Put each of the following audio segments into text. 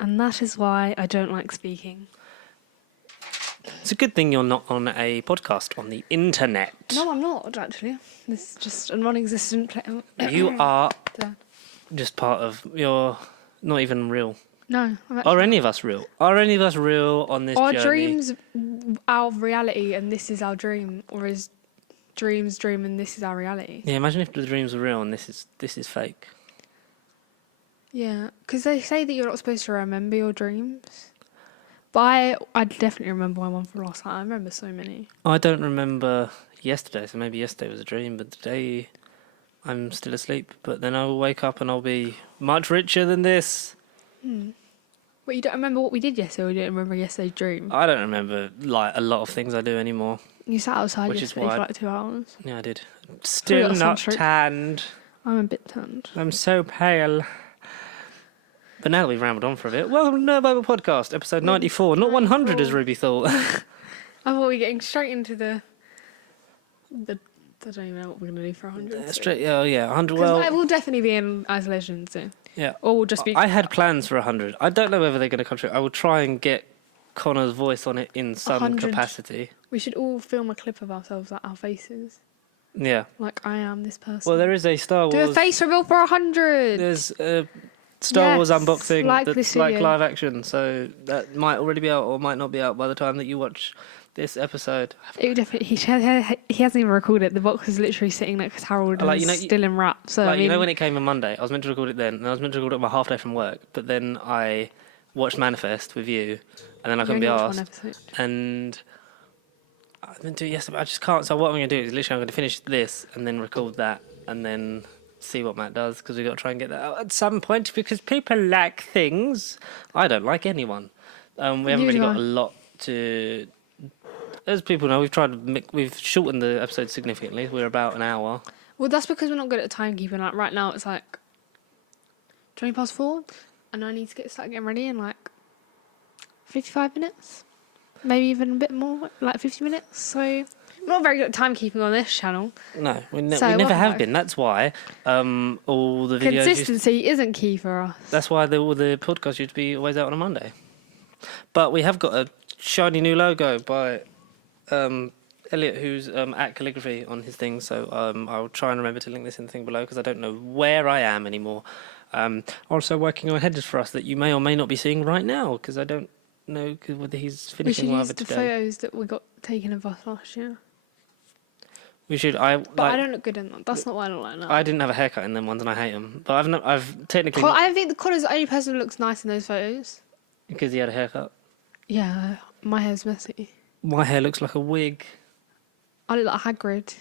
And that is why I don't like speaking. It's a good thing you're not on a podcast on the internet. No, I'm not, actually. This is just a non-existent... You are Dad. just part of your... Not even real. No, I'm actually... Are any of us real? Are any of us real on this Are journey? dreams our reality and this is our dream? Or is dreams dream and this is our reality? Yeah, imagine if the dreams were real and this is fake. Yeah, because they say that you're not supposed to remember your dreams. But I definitely remember my one from last night. I remember so many. I don't remember yesterday, so maybe yesterday was a dream, but today I'm still asleep. But then I will wake up and I'll be much richer than this. But you don't remember what we did yesterday, or you don't remember yesterday's dream? I don't remember like a lot of things I do anymore. You sat outside Which is yesterday why for like 2 hours. Yeah, I did. Still got not sunstroke. tanned. I'm a bit tanned. I'm so pale. But now that we've rambled on for a bit, welcome to No Bible Podcast, episode 94. Not 100 as Ruby thought. I thought we were getting straight into the I don't even know what we're going to do for 100. Straight, oh yeah, 100. Because Well, we'll definitely be in isolation soon. yeah. Or we'll just be... I had plans for 100. I don't know whether they're going to come true. I will try and get Connor's voice on it in some 100. capacity. We should all film a clip of ourselves, like our faces. Yeah. Like, I am this person. Well, there is a Star Wars. Do a face reveal for 100! There's a Star Wars Yes, unboxing like that's this like video. live action, so that might already be out or might not be out by the time that you watch this episode. It would definitely, he hasn't even recorded it. The box is literally sitting next to Harold Like, and you know, still in wrap. So, Like, I mean, you know when it came on Monday, I was meant to record it then, and I was meant to record it on my half day from work, but then I watched Manifest with you, and then I couldn't be you only watched asked, one episode. and I didn't do it yesterday, but I just can't. So what I'm going to do is literally I'm going to finish this and then record that, and then see what Matt does, because we've got to try and get that out at some point, because people like things. I don't like anyone. We haven't really got a lot to... As people know, we've shortened the episode significantly. We're about an hour. Well, that's because we're not good at timekeeping. Like, right now it's like 20 past 4, and I need to start getting ready in like 55 minutes. Maybe even a bit more, like 50 minutes. So, we're not very good at timekeeping on this channel. No, we So never what have though? been. That's why all the videos... Consistency isn't key for us. That's why all the podcasts used to be always out on a Monday. But we have got a shiny new logo by Elliot, who's at Calligraphy on his thing. So I'll try and remember to link this in the thing below, because I don't know where I am anymore. Also working on headers for us that you may or may not be seeing right now, because I don't know whether he's We should finishing use either the today. photos that we got taken of us last year. We should. But I don't look good in them. That's not why I don't like now. I didn't have a haircut in them ones, and I hate them. But I've technically I don't think Connor's the only person who looks nice in those photos. because he had a haircut. Yeah, my hair's messy. My hair looks like a wig. I look like Hagrid.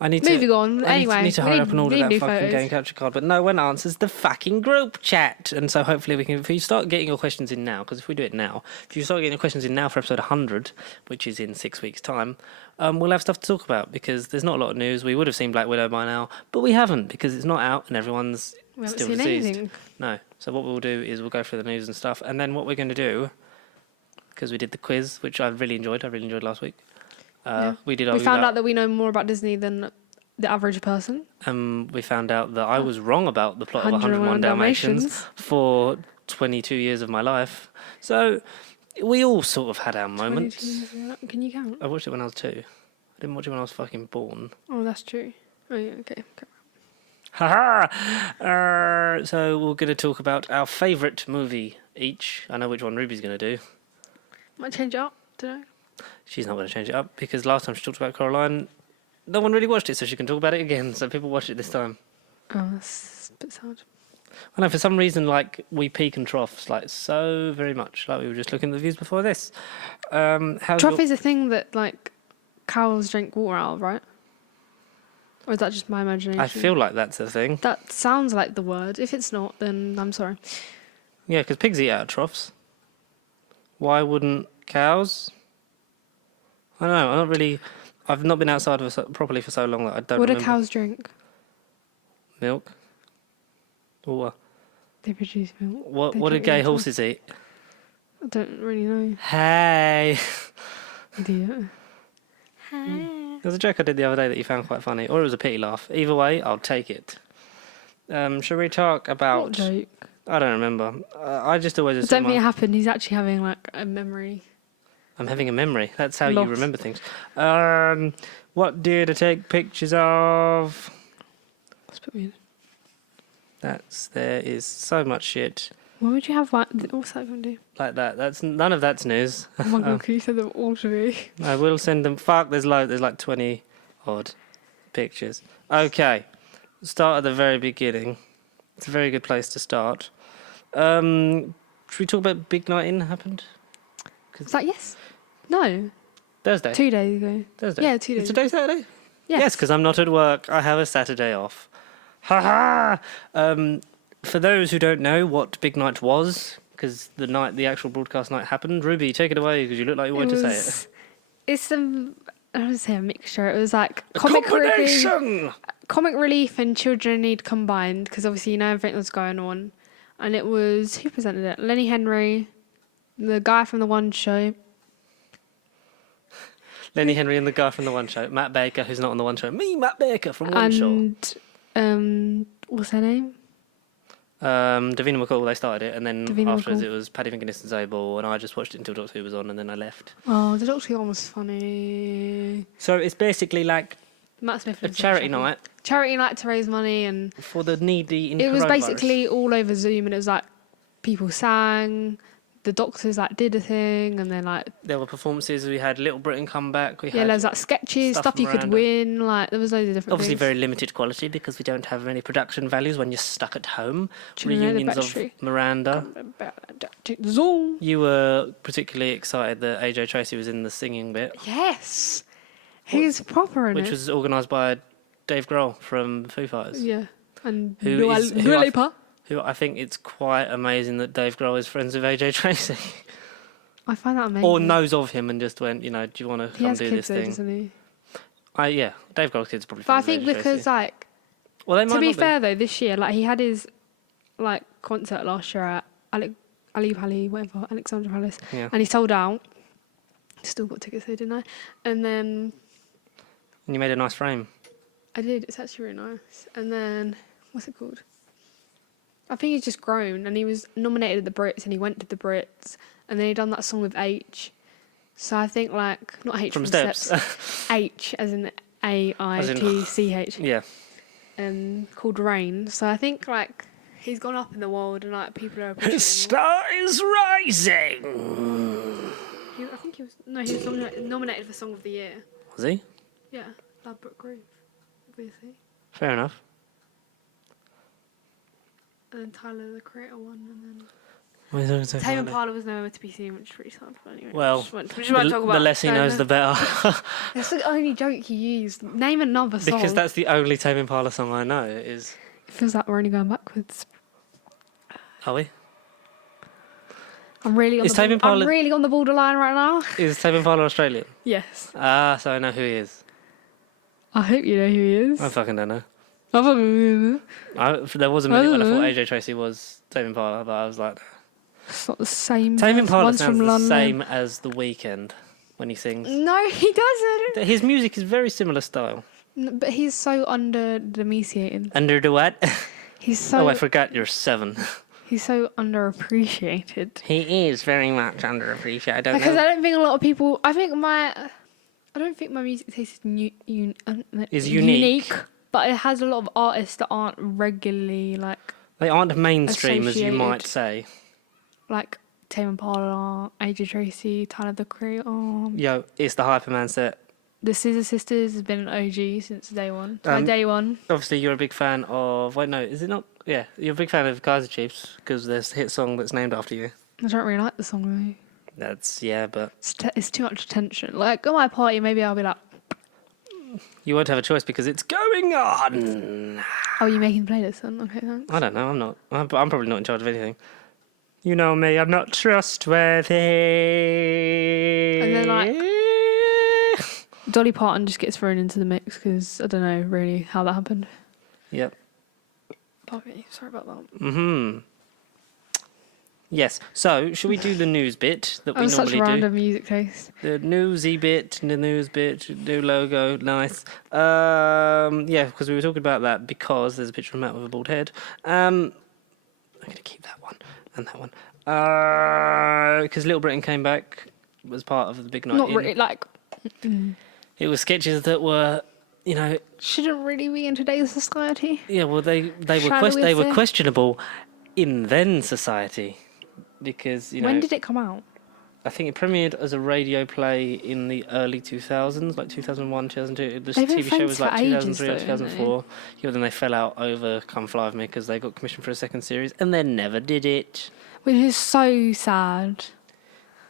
I need to. Moving on. I Anyway, need to hurry up and order we need that new fucking photos. game capture card. But no one answers the fucking group chat. And so hopefully we can, if you start getting your questions in now, because if we do it now, if you start getting your questions in now for episode 100, which is in 6 weeks' time, we'll have stuff to talk about, because there's not a lot of news. We would have seen Black Widow by now, but we haven't, because it's not out and everyone's We haven't still seen deceased. anything. No. So what we'll do is we'll go through the news and stuff, and then what we're going to do, because we did the quiz, which I really enjoyed last week. Yeah. We did. We argue found about- out that we know more about Disney than the average person. we found out that I was wrong about the plot of 101 Dalmatians for 22 years of my life. So we all sort of had our moments. 22 years ago. Can you count? I watched it when I was 2. I didn't watch it when I was fucking born. Oh, that's true. Oh, yeah, okay. Haha! So we're going to talk about our favourite movie each. I know which one Ruby's going to do. Might change it up today. She's not going to change it up, because last time she talked about Coraline, no one really watched it, so she can talk about it again. So people watched it this time. Oh, that's a bit sad. I know, for some reason, like, we peak and troughs, like, so very much. Like, we were just looking at the views before this. Trough is a thing that, like, cows drink water out of, right? Or is that just my imagination? I feel like that's a thing. That sounds like the word. If it's not, then I'm sorry. Yeah, because pigs eat out of troughs. Why wouldn't cows? I don't know, I've not been outside properly for so long that I don't What remember. do cows drink? Milk? Water? They produce milk. What They do drink gay water. horses eat? I don't really know. Hey! Idiot. Hi. There's a joke I did the other day that you found quite funny, or it was a pity laugh. Either way, I'll take it. Shall we talk about... What joke? I don't remember. I just always I assume don't think it happened. He's actually having like a memory. I'm having a memory. That's how Loss. you remember things. What deer to take pictures of? Let's put me in. There is so much shit What would you have? Like, what's that going to do? like that. None of that's news. Oh my god, can you send them all to me? I will send them. Fuck, there's like 20 odd pictures. Okay, start at the very beginning. It's a very good place to start. Should we talk about Big Night In happened? Is that yes? No. Thursday. 2 days ago. Thursday. Yeah, 2 days. Is today Saturday? Yes. Yes, because I'm not at work. I have a Saturday off. Ha ha! For those who don't know what Big Night was, because the actual broadcast night happened, Ruby, take it away because you look like you want to say it. It's I don't say a mixture. It was like A comic combination! relief and children in need combined because obviously you know everything that's going on. And it was, who presented it? Lenny Henry, the guy from the One Show. Lenny Henry and the guy from the One Show. Matt Baker, who's not on the One Show. Me, Matt Baker from One Show. And what's her name? Davina McCall, they started it, and then Davina afterwards McCall. it was Paddy McGuinness and Zabel, and I just watched it until Doctor Who was on, and then I left. Oh, the Doctor Who one was funny. So it's basically like Matt Smith. a charity night Charity night to raise money, and for the needy in it was coronavirus. basically all over Zoom, and it was like people sang, the doctors like did a thing, and then like There were performances. We had Little Britain come back. We yeah, had there was like sketches, stuff stuff you could Miranda. win. Like there was loads of different. obviously things. very limited quality because we don't have any production values when you're stuck at home. Do you know the Reunions of backstory? Miranda. Zoom. You were particularly excited that AJ Tracy was in the singing bit, Yes, he's proper in which it. was organised by Dave Grohl from Foo Fighters. Yeah, and Who Dua is- who Dua I- Lipa. Who I think it's quite amazing that Dave Grohl is friends with AJ Tracy. I find that amazing. Or knows of him and just went, do you want to he come has do kids this though, thing? doesn't he? Yeah, Dave Grohl's kids are probably But I friends think with AJ because Tracy. like Well, they might to be not fair though, this year like he had his like concert last year at Ali Pali, whatever, Alexandra Palace, Yeah. and he sold out. Still got tickets there, didn't I? And then And you made a nice frame. I did. It's actually really nice. And then what's it called? I think he's just grown, and he was nominated at the Brits, and he went to the Brits, and then he done that song with H. So I think like not H From from Steps. H as in AITCH, Yeah. called Rain. So I think like he's gone up in the world, and like people are appreciating him. Star is rising. I think he was nominated for Song of the Year. Was he? Yeah, Ladbroke Grove, obviously. Fair enough. And then Tyler the Creator won, and then What are you talking Tame about? Impala was nowhere to be seen, which is pretty sad. But anyway, Well, we just won't talk about the less he knows, the better. That's the only joke you used. Name another song. Because that's the only Tame Impala song I know. Is It feels like we're only going backwards. are we? I'm really on Is the Tame Impala- I'm really on the borderline right now. Is Tame Impala Australian? Yes. Ah, so I know who he is. I hope you know who he is. I fucking don't know. I fucking There was a minute when I thought know. AJ Tracy was Tame Impala, but I was like, It's not the same. Tame person. Impala One's sounds from the London. same as The Weeknd when he sings. No, he doesn't. His music is very similar style. But he's so under-demetiated. Under the what? He's so Oh, I forgot you're 7. he's so underappreciated. He is very much underappreciated. I don't Because know. I don't think a lot of people. I don't think my music taste Is unique. but it has a lot of artists that aren't regularly They aren't mainstream, as you associated. might say. like Tame Impala, AJ Tracy, Tyler the Creator. Yo, it's the Hyperman set. The Scissor Sisters has been an OG since day one. Um, Day one. Obviously, you're a big fan of... Wait, no, is it not? Yeah, you're a big fan of Kaiser Chiefs because there's a hit song that's named after you. I don't really like the song though. That's, yeah, but It's too much attention. Like at my party, maybe I'll be like, you won't have a choice because it's going on. "Oh, you making play this one? Okay, thanks." I don't know, I'm not. I'm probably not in charge of anything. You know me, I'm not trustworthy. And then, like, Dolly Parton just gets thrown into the mix because I don't know really how that happened. Yep. Pardon me, sorry about that. Mm-hmm. Yes. So, should we do the news bit that we I'm such normally a do? random music taste. The newsy bit, the news bit, new logo, nice. Yeah, because we were talking about that because there's a picture of Matt with a bald head. I'm going to keep that one and that one. Because Little Britain came back was part of the big night Not in. really, like, It was sketches that were, you know, shouldn't really be in today's society. yeah, well, they were Shall we they were say? questionable in then society because, you know, When did it come out? I think it premiered as a radio play in the early 2000s, like 2001, 2002. The They've been TV show friends was for like ages, 2003 or though, haven't 2004. Yeah, but then they fell out over Come Fly With Me because they got commissioned for a second series and they never did it. Which is so sad.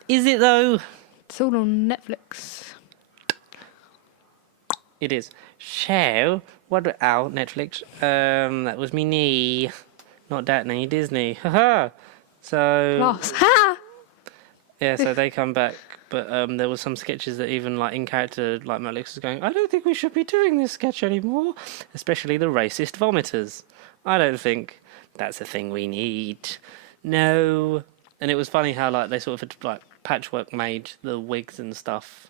Is it though? It's all on Netflix. It is. So, what out Netflix? That was me knee. Not that knee, Disney. Haha. So Lost. Ha! yeah, so they come back, but there was some sketches that even like in character, like Matt Lucas was going, I don't think we should be doing this sketch anymore, especially the racist vomiters. I don't think that's a thing we need. No. And it was funny how like they sort of had, like patchwork made the wigs and stuff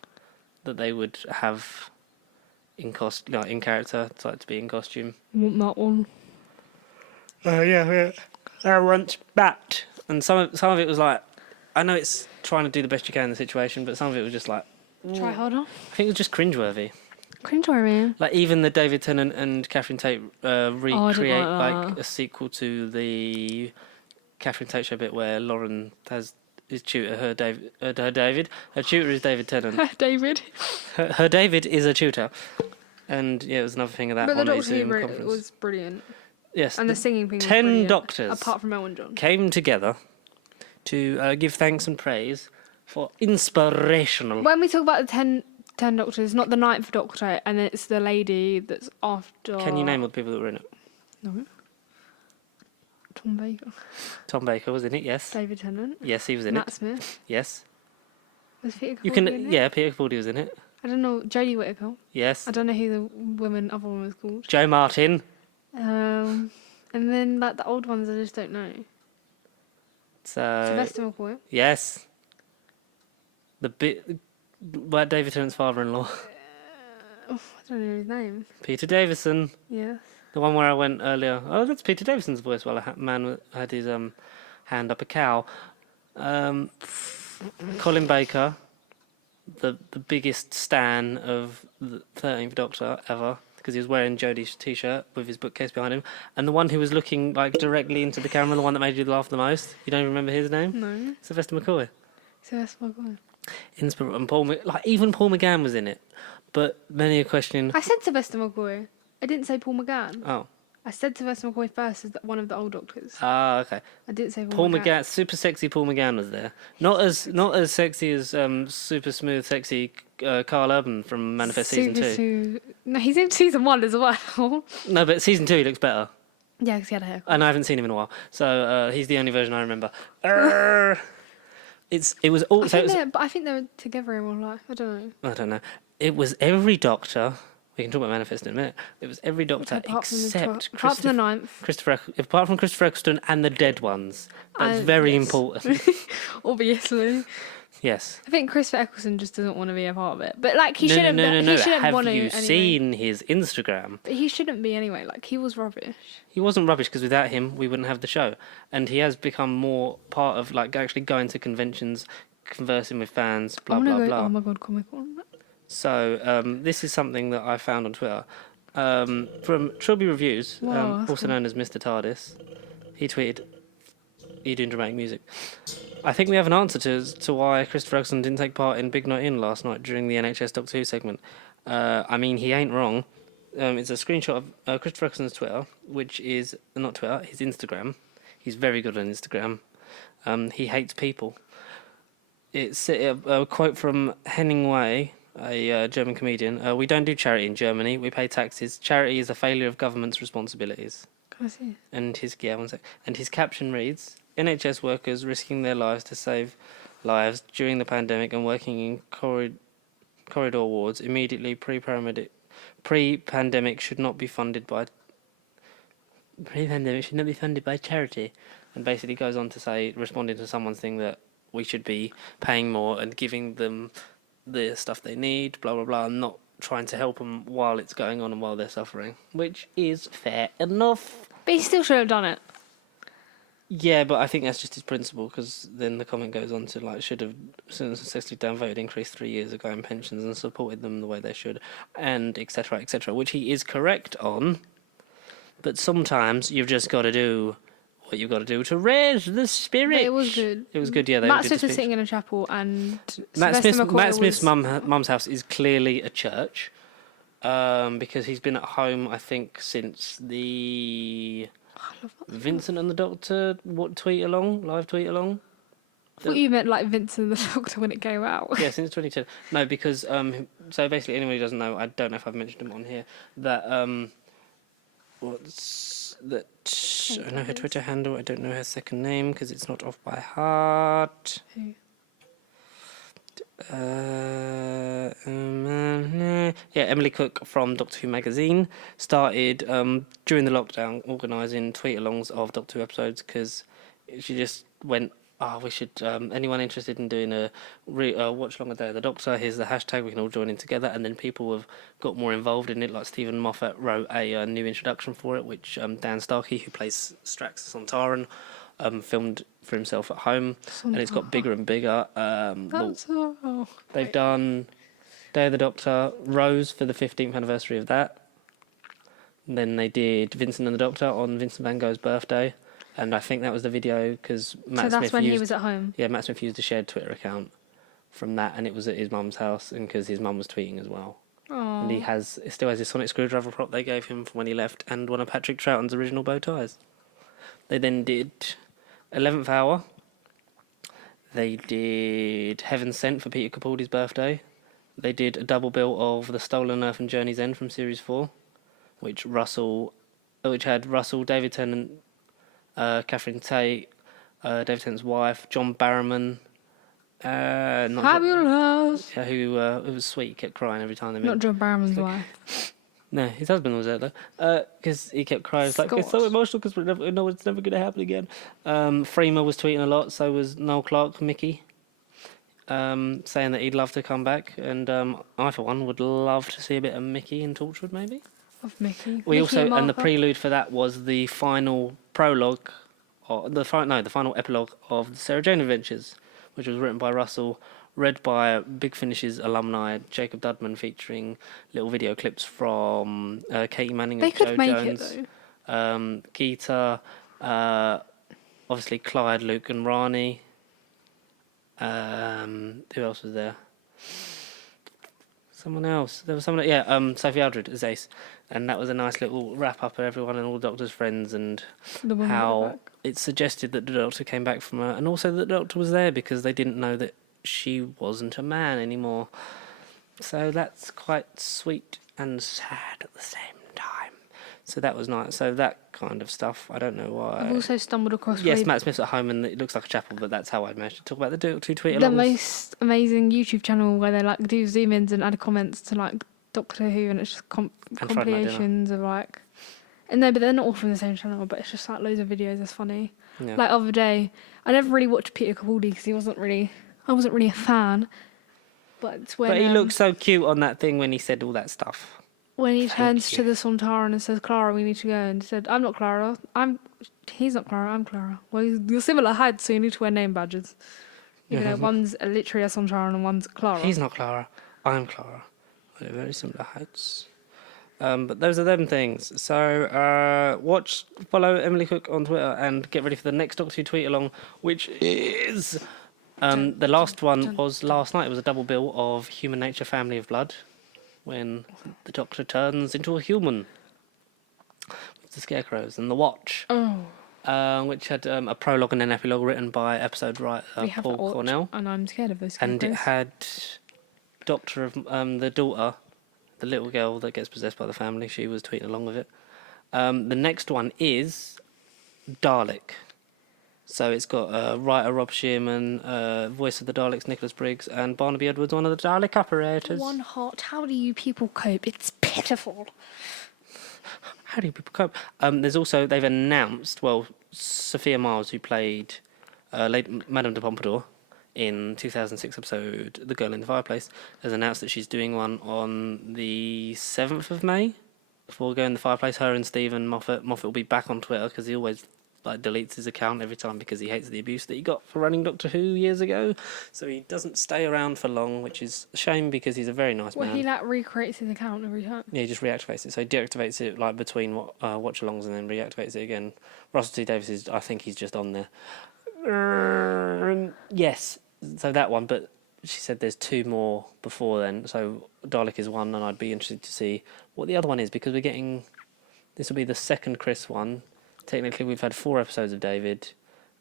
that they would have in in character, like to be in costume. Want that one? Yeah. I want that. And some of it was like, I know it's trying to do the best you can in the situation, but some of it was just like, Try harder. I think it was just cringeworthy. Cringeworthy. Like even the David Tennant and Catherine Tate recreate like like a sequel to the Catherine Tate show bit where Lauren has his tutor, her tutor is David Tennant. David. Her David is a tutor, and yeah, it was another thing of that But the on a Doctor Zoom Who conference. was brilliant. Yes, And the singing thing was 10 brilliant. doctors Apart from Elton John. came together to give thanks and praise for inspirational. When we talk about the 10 doctors, not the 9th Doctor, and it's the lady that's after... Can you name all the people that were in it? No. Tom Baker. Tom Baker was in it, yes. David Tennant. Yes, he was in Matt it. Smith. Yes. Was Peter Capaldi You can, in it? yeah, Peter Capaldi was in it. I don't know. Jodie Whittaker. Yes. I don't know who the other woman was called. Joe Martin. And then like the old ones, I just don't know. So Sylvester McCoy. yes. The bit, well, David Tennant's father-in-law, I don't know his name. Peter Davison. Yeah. The one where I went earlier. Oh, that's Peter Davison's voice. While a man had his hand up a cow. Colin Baker, the biggest stan of the 13th Doctor ever, because he was wearing Jodie's t-shirt with his bookcase behind him, and the one who was looking like directly into the camera, the one that made you laugh the most. You don't even remember his name? No. Sylvester McCoy. Sylvester McCoy. And even Paul McGann was in it, but many are questioning. I said Sylvester McCoy. I didn't say Paul McGann. Oh, I said Sylvester McCoy first as one of the old Doctors. okay. I didn't say Paul McGann, super sexy Paul McGann was there. Not as sexy as super smooth, sexy Carl Urban from Manifest season 2. No, he's in season 1 as well. No, but season 2 he looks better, Yeah, because he had a hair. and I haven't seen him in a while, so he's the only version I remember. It was also. But I think they were together in real life. I don't know. It was every Doctor. We can talk about Manifest in a minute. It was every Doctor Apart from the except apart from the 9th. apart from Christopher Eccleston and the dead ones. That's And- very yes. important. Obviously. Yes. I think Christopher Eccleston just doesn't want to be a part of it. But like he No. shouldn't he shouldn't Have want to you anyway. seen his Instagram? But he shouldn't be anyway. Like he was rubbish. He wasn't rubbish because without him we wouldn't have the show. And he has become more part of like actually going to conventions, conversing with fans, blah I wanna blah go, blah. oh my god, Comic Con. So this is something that I found on Twitter from Trilby Reviews, Wow, that's also cool. known as Mr. TARDIS. He tweeted, "You doing dramatic music?" I think we have an answer to why Christopher Eccleston didn't take part in Big Night In last night during the NHS Doctor Who segment. I mean, he ain't wrong. It's a screenshot of Christopher Eccleston's Twitter, which is not Twitter, his Instagram. He's very good on Instagram. He hates people. It's a quote from Hemingway, a German comedian. We don't do charity in Germany. We pay taxes. Charity is a failure of government's responsibilities. Can I see? And his caption reads: NHS workers risking their lives to save lives during the pandemic and working in corridor wards immediately pre-pandemic should not be funded by charity. And basically goes on to say, responding to someone's thing, that we should be paying more and giving them the stuff they need, blah blah blah, and not trying to help them while it's going on and while they're suffering, which is fair enough. But he still should have done it. Yeah, but I think that's just his principle because then the comment goes on to like should have successfully downvoted increase 3 years ago in pensions and supported them the way they should, and etc., which he is correct on. But sometimes you've just got to do what you've got to do to raise the spirit. But it was good. It was good, yeah. They Matt did the Smith is speech. sitting in a chapel, and Matt Sylvester Smith's, McCoy Matt Smith's was... mum's house is clearly a church, because he's been at home, I think, since the Vincent and the Doctor live tweet along. I thought you meant like Vincent the Doctor when it came out. Yeah, since 2010. No, because so basically, anyone who doesn't know, I don't know if I've mentioned him on here. That what's that? I know her Twitter handle. I don't know her second name because it's not off by heart. Who? Yeah, Emily Cook from Doctor Who magazine started during the lockdown organising tweet-alongs of Doctor Who episodes because she just went, "Oh, we should. Anyone interested in doing a watch along a day of the Doctor? Here's the hashtag. We can all join in together." And then people have got more involved in it. Like Stephen Moffat wrote a new introduction for it, which Dan Starkey, who plays Strax Sontaran, filmed for himself at home, and it's got bigger and bigger. They've done Day of the Doctor, Rose for the 15th anniversary of that. And then they did Vincent and the Doctor on Vincent van Gogh's birthday, and I think that was the video because Matt So that's Smith when used, he was at home. Yeah, Matt Smith used a shared Twitter account from that, and it was at his mum's house, and because his mum was tweeting as well. Aww. And he still has his sonic screwdriver prop they gave him from when he left, and one of Patrick Troughton's original bow ties. They then did 11th Hour. They did Heaven Sent for Peter Capaldi's birthday. They did a double bill of The Stolen Earth and Journey's End from Series 4, which had Russell, David Tennant, Catherine Tate, David Tennant's wife, John Barrowman. Fabulous. Yeah, who it was sweet. He kept crying every time they met. Not John Barrowman's wife. No, his husband was there though, because he kept crying. It's like it's so emotional because we know it's never going to happen again. Freema was tweeting a lot. So was Noel Clark, Mickey, saying that he'd love to come back, and I for one would love to see a bit of Mickey in Torchwood, maybe. Of Mickey. And the prelude for that was the final prologue, or the final epilogue of the Sarah Jane Adventures, which was written by Russell, read by Big Finish's alumni Jacob Dudman, featuring little video clips from Katie Manning and They Jo could make Jones. it though. Geeta, obviously Clyde, Luke, and Rani. Who else was there? Someone else. There was someone. Yeah, Sophie Aldred as Ace, and that was a nice little wrap up of everyone and all the Doctor's friends and The woman how it suggested that the Doctor came back from her, and also that the Doctor was there because they didn't know that she wasn't a man anymore. So that's quite sweet and sad at the same time. So that was nice. So that kind of stuff. I don't know why. I've also stumbled across Yes, Matt Smith's at home and it looks like a chapel, but that's how I managed to talk about the Doctor tweet the alongs. most amazing YouTube channel where they like do zoom ins and add comments to like Doctor Who, and it's just compilations of like. And no, but they're not all from the same channel, but it's just like loads of videos. That's funny. Yeah. Like other day, I never really watched Peter Capaldi because I wasn't really a fan. But it's when. But he looked so cute on that thing when he said all that stuff. When he turns you. to the Sontaran and says, "Clara, we need to go," and he said, "I'm not Clara. He's not Clara. I'm Clara." Well, you're similar height, so you need to wear name badges. Even though one's literally a Sontaran and one's Clara. He's not Clara. I'm Clara. They're very similar heights. But those are them things. So follow Emily Cook on Twitter and get ready for the next Doctor Who tweet along, which is the last one was last night. It was a double bill of Human Nature, Family of Blood, when the Doctor turns into a human with the scarecrows and the Watch. Which had a prologue and an epilogue written by episode writer Paul Cornell. And I'm scared of those And scarecrows. it had Doctor of the daughter, the little girl that gets possessed by the family. She was tweeting along with it. The next one is Dalek. So it's got writer Rob Shearman, voice of the Daleks Nicholas Briggs, and Barnaby Edwards, one of the Dalek operators. One hot. How do you people cope? It's pitiful. How do people cope? They've announced, Sophia Miles, who played Madame de Pompadour in 2006 episode The Girl in the Fireplace, has announced that she's doing one on the 7th of May before going in the fireplace. Her and Stephen Moffat will be back on Twitter because he always like deletes his account every time because he hates the abuse that he got for running Doctor Who years ago. So he doesn't stay around for long, which is a shame because he's a very nice Well, man. he like recreates his account every time. Yeah, he just reactivates it. So he deactivates it like between watch-alongs and then reactivates it again. Russell T Davies is, I think he's just on there. Yes, so that one, but she said there's 2 more before then. So Dalek is one, and I'd be interested to see what the other one is because we're getting. This will be the second Chris one. Technically, we've had 4 episodes of David,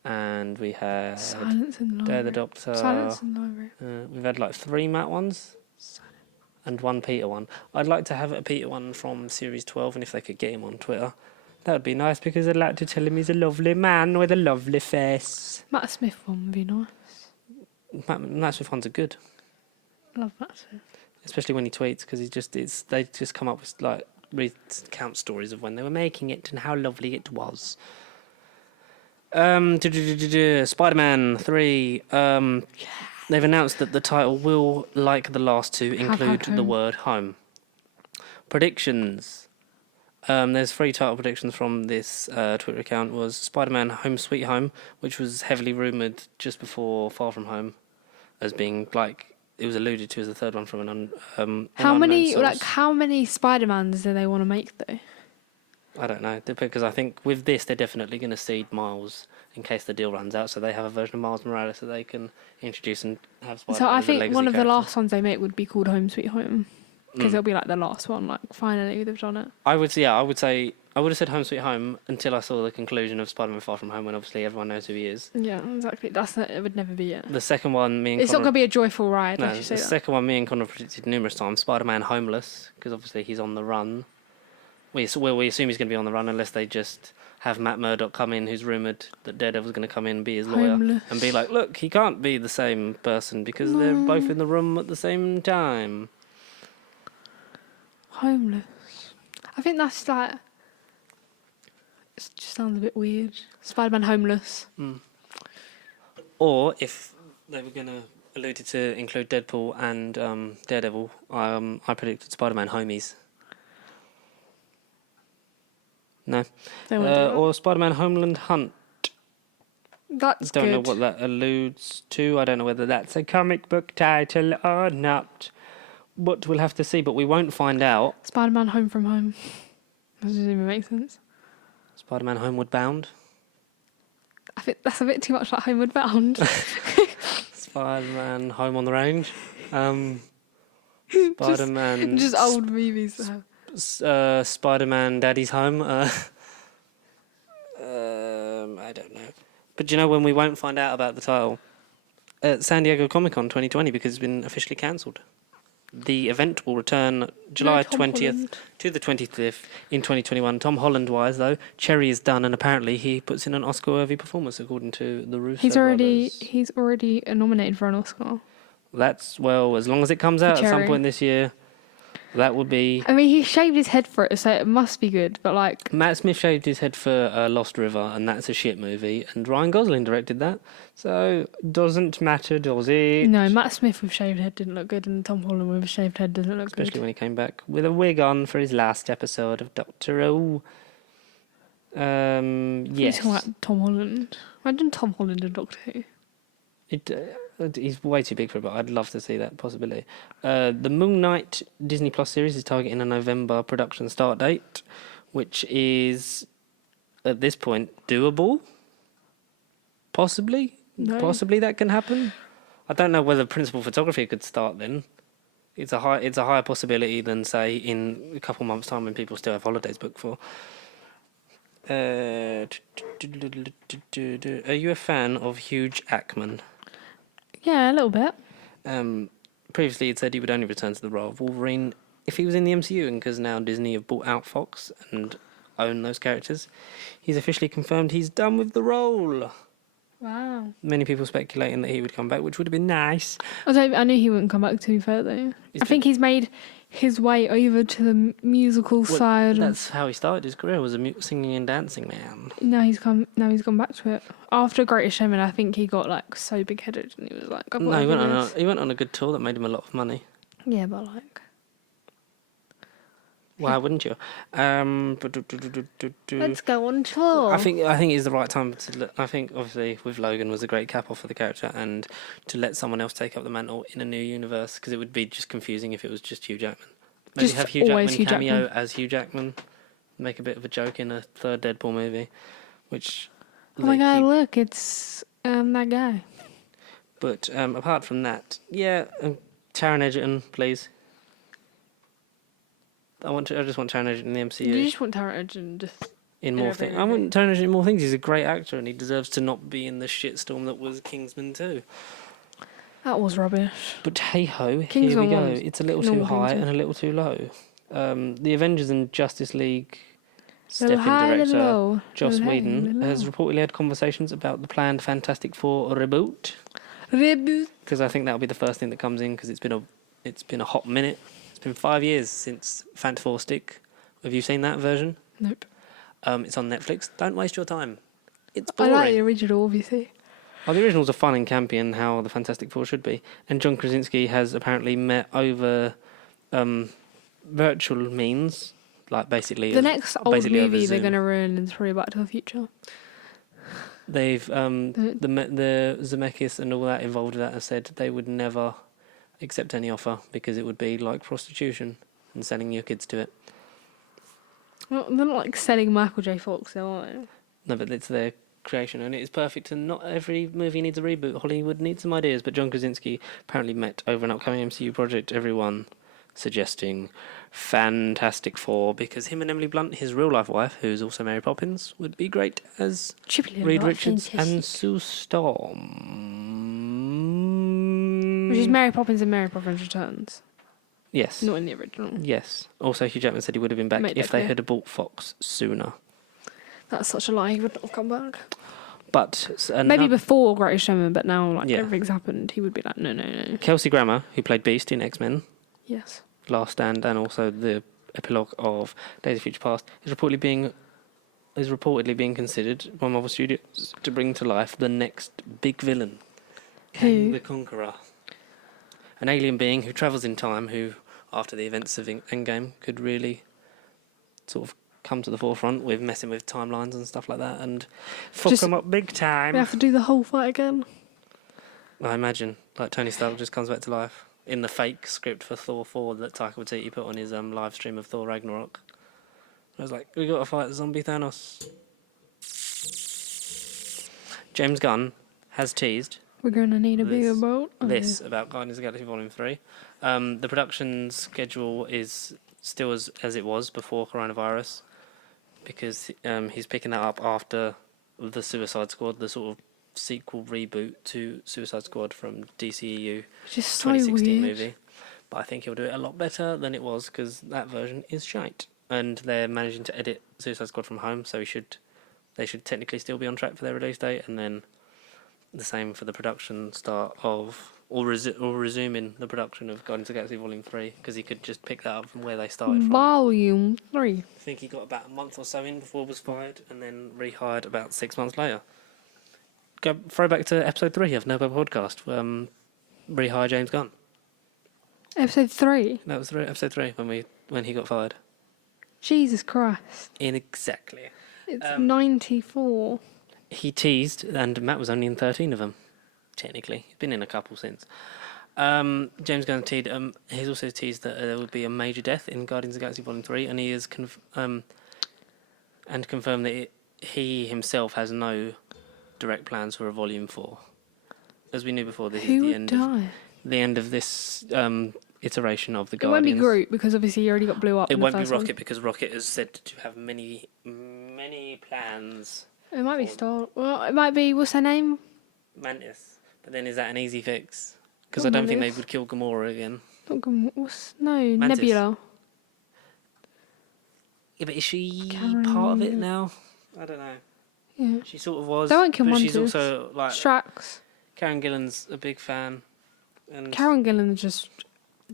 and we had Silence in the Day Library. of the Doctor. Silence in the Library. We've had like 3 Matt ones and 1 Peter one. I'd like to have a Peter one from series 12, and if they could get him on Twitter, that would be nice because I'd like to tell him he's a lovely man with a lovely face. Matt Smith one would be nice. Matt Smith ones are good, Love Matt Smith. especially when he tweets because they just come up with like recount stories of when they were making it and how lovely it was. Spider-Man 3. They've announced that the title will, like the last 2, include the home. word home. Predictions. There's 3 title predictions from this Twitter account. Was Spider-Man Home Sweet Home, which was heavily rumoured just before Far From Home, as being like it was alluded to as the third one from an How many unknown source. how many Spider-Mans do they want to make though? I don't know, because I think with this they're definitely going to seed Miles in case the deal runs out, so they have a version of Miles Morales that they can introduce and have Spider-Man So I as a think legacy one of the character. last ones they make would be called Home Sweet Home because Mm. it'll be like the last one. Like finally they've done it. I would say I would have said Home Sweet Home until I saw the conclusion of Spider-Man Far From Home, when obviously everyone knows who he is. Yeah, exactly. It would never be it. The second one, me and It's not Connor, going to be a joyful ride. no, Let's just say the that. second one, me and Connor predicted numerous times. Spider-Man Homeless, because obviously he's on the run. We assume he's going to be on the run unless they just have Matt Murdock come in, who's rumoured that Daredevil's going to come in and be his lawyer Homeless. and be like, look, he can't be the same person because they're both in the room at the same time. Homeless. I think that's like. It just sounds a bit weird. Spider-Man homeless. Or if they were going to allude to include Deadpool and Daredevil, I predicted Spider-Man Homies. No. They won't do that. Or Spider-Man Homeland Hunt. That's Don't good. know what that alludes to. I don't know whether that's a comic book title or not. But we'll have to see. But we won't find out. Spider-Man Home From Home. That doesn't even make sense. Spider-Man Homeward Bound. I think that's a bit too much like Homeward Bound. Spider-Man Home on the Range. Spider-Man... Just old movies. That have. Spider-Man Daddy's Home. I don't know. But do you know when we won't find out about the title? At San Diego Comic-Con 2020, because it's been officially cancelled. The event will return July Tom 20th Holland. to the 25th in 2021. Tom Holland-wise, though, Cherry is done, and apparently he puts in an Oscar-worthy performance, according to the Russo He's brothers. already nominated for an Oscar. That's, well, as long as it comes out at some Cherry. point this year, that would be... I mean, he shaved his head for it, so it must be good. But like, Matt Smith shaved his head for Lost River, and that's a shit movie, and Ryan Gosling directed that, so doesn't matter, does it? no, Matt Smith with shaved head didn't look good, and Tom Holland with a shaved head doesn't look Especially good. when he came back with a wig on for his last episode of Doctor Who. You're Yes. talking about Tom Holland. Imagine Tom Holland and Doctor Who. He's way too big for it, but I'd love to see that possibility. The Moon Knight Disney Plus series is targeting a November production start date, which is, at this point, doable. Possibly. No. Possibly that can happen. I don't know whether principal photography could start then. It's a higher possibility than, say, in a couple months' time when people still have holidays booked for. Are you a fan of Hugh Jackman? Yeah, a little bit. Previously, he'd said he would only return to the role of Wolverine if he was in the MCU, and because now Disney have bought out Fox and own those characters, he's officially confirmed he's done with the role. Wow. Many people speculating that he would come back, which would have been nice. I knew he wouldn't come back, to be fair, though. I think he's made his way over to the musical side. That's how he started his career, was a singing and dancing man. Now he's gone back to it. After Greatest Showman, I think he got like so big headed and he was like, No, he went on a good tour that made him a lot of money. Yeah, but like, Why wouldn't you? Let's go on tour. I think it's the right time to. I think obviously with Logan was a great cap off for the character, and to let someone else take up the mantle in a new universe, because it would be just confusing if it was just Hugh Jackman. Maybe Just have Hugh Jackman always Hugh cameo Jackman. as Hugh Jackman, make a bit of a joke in a third Deadpool movie, which. Oh my they god, keep- look, it's that guy. But apart from that, yeah, Taron Egerton, please. I just want Taron Egerton in the MCU. You just want Tara Edgerton just In more things. I want Taron Egerton in more things. He's a great actor and he deserves to not be in the shitstorm that was Kingsman 2. That was rubbish. But hey ho, here Kingsman we go. 1 was It's a little normal too high Kingsman. and a little too low. The Avengers and Justice League Little step-in high, little director low. Joss Little high, Whedon little has low. reportedly had conversations about the planned Fantastic Four reboot. Reboot. Because I think that'll be the first thing that comes in, because it's been a hot minute. It's been 5 years since Fant Four Stick. Have you seen that version? Nope. It's on Netflix. Don't waste your time. It's I boring. like the original, obviously. The originals are fun and campy and how the Fantastic Four should be. And John Krasinski has apparently met over virtual means, like basically... The next old basically over movie they're Zoom. going to ruin is probably Back to the Future. They've the Zemeckis and all that involved with that have said they would never accept any offer because it would be like prostitution and selling your kids to it. Well, they're not like selling Michael J. Fox, though, are they? No, but it's their creation, and it is perfect. And not every movie needs a reboot. Hollywood needs some ideas, but John Krasinski apparently met over an upcoming MCU project. Everyone suggesting Fantastic Four because him and Emily Blunt, his real life wife, who's also Mary Poppins, would be great as Reed Richards and Sue Storm. Which is Mary Poppins and Mary Poppins Returns. Yes. Not in the original. Yes. Also, Hugh Jackman said he would have been back Made if that they clear. had bought Fox sooner. That's such a lie. He would not have come back. But Maybe before Greatest Showman, but now like Yeah. everything's happened, he would be like, no. Kelsey Grammer, who played Beast in X-Men, Yes. Last Stand, and also the epilogue of Days of Future Past, is reportedly being considered by Marvel Studios to bring to life the next big villain, Kang the Conqueror, an alien being who travels in time, who, after the events of Endgame, could really sort of come to the forefront with messing with timelines and stuff like that, and fuck Just- them up big time. We have to do the whole fight again. I imagine, like Tony Stark just comes back to life in the fake script for Thor 4 that Taika Waititi put on his live stream of Thor Ragnarok. I was like, we got to fight zombie Thanos. James Gunn has teased We're going to need a bigger This- boat. this about Guardians of the Galaxy Volume 3. The production schedule is still as it was before coronavirus, because he's picking that up after the Suicide Squad, the sort of sequel reboot to Suicide Squad from DCEU Just so 2016 weird. movie. But I think he'll do it a lot better than it was, because that version is shite. And they're managing to edit Suicide Squad from home, so they should technically still be on track for their release date, and then the same for the production start of, or resuming the production of Guardians of the Galaxy Volume 3, because he could just pick that up from where they started from. Volume 3. I think he got about a month or so in before he was fired, and then rehired about 6 months later. Go throw back to episode 3 of No Bubble Podcast. Rehire James Gunn. Episode 3. That was episode 3 when he got fired. Jesus Christ. Exactly. It's 94. He teased, and Matt was only in 13 of them, technically. He's been in a couple since. James Gunn he's also teased that there would be a major death in Guardians of the Galaxy Volume 3, and he has confirmed that he himself has no direct plans for a Volume 4. As we knew before, this Who is would die? the end of this iteration of the It won't Guardians. be Groot because obviously he already got blew up. It in the won't be first one. Rocket, because Rocket is said to have many plans. It might be Star. Well, it might be. What's her name? Mantis. But then is that an easy fix? Because Not I don't think they Mantis. would kill Gamora again. Not no, Mantis. Nebula. Yeah, but is she Karen- part of it now? I don't know. Yeah. She sort of was. They won't kill but she's Mantis. also like Strax. Karen Gillan's a big fan. And Karen Gillan just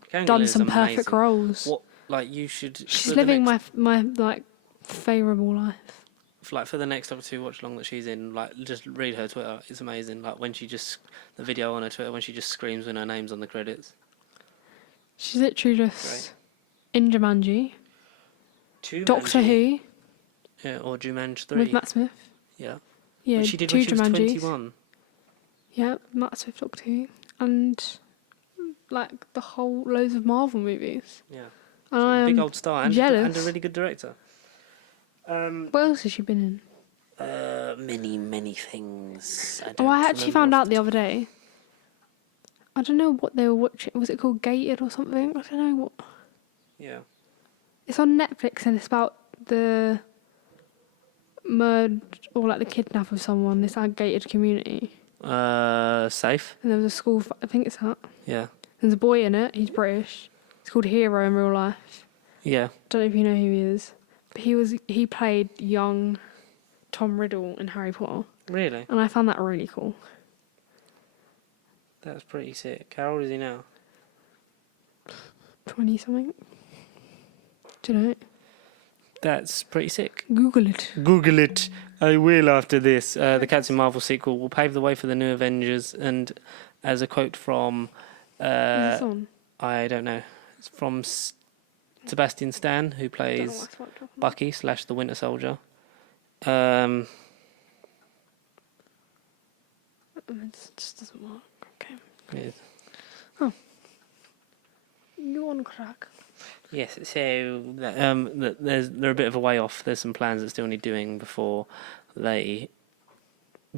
Karen done Gillan's some amazing. perfect roles. What like you should? She's for the living next, my like favourable life. for the next Doctor Who watch along that she's in. Like just read her Twitter. It's amazing. Like when she just the video on her Twitter when she just screams when her name's on the credits. She's literally just in Jumanji. Doctor Who Yeah, or Jumanji 3. with Matt Smith. Yeah. Yeah, Which she did two when she was Jumanjis. 21. Yeah, Matt Smith Doctor Who. And like the whole loads of Marvel movies. Yeah. And I Big am old star and jealous. a really good director. What else has she been in? Many things. Oh, I actually found out the other day. I don't know what they were watching. Was it called Gated or something? I don't know what. Yeah. It's on Netflix and it's about the murder or like the kidnap of someone. It's like a gated community. Safe. And there was a school. I think it's that. Yeah. There's a boy in it. He's British. He's called Hero in real life. Yeah. Don't know if you know who he is. But he played young Tom Riddle in Harry Potter. Really? And I found that really cool. That's pretty sick. How old is he now? 20 something. Do you know? That's pretty sick. Google it. Google it. I will after this. The Captain Marvel sequel will pave the way for the new Avengers. And as a quote from... Is this on? I don't know. It's from Sebastian Stan, who Don't know plays what it's about. Bucky / the Winter Soldier. It just doesn't work. Okay. Yeah. You on crack. Yes, so they're a bit of a way off. There's some plans that still need doing before they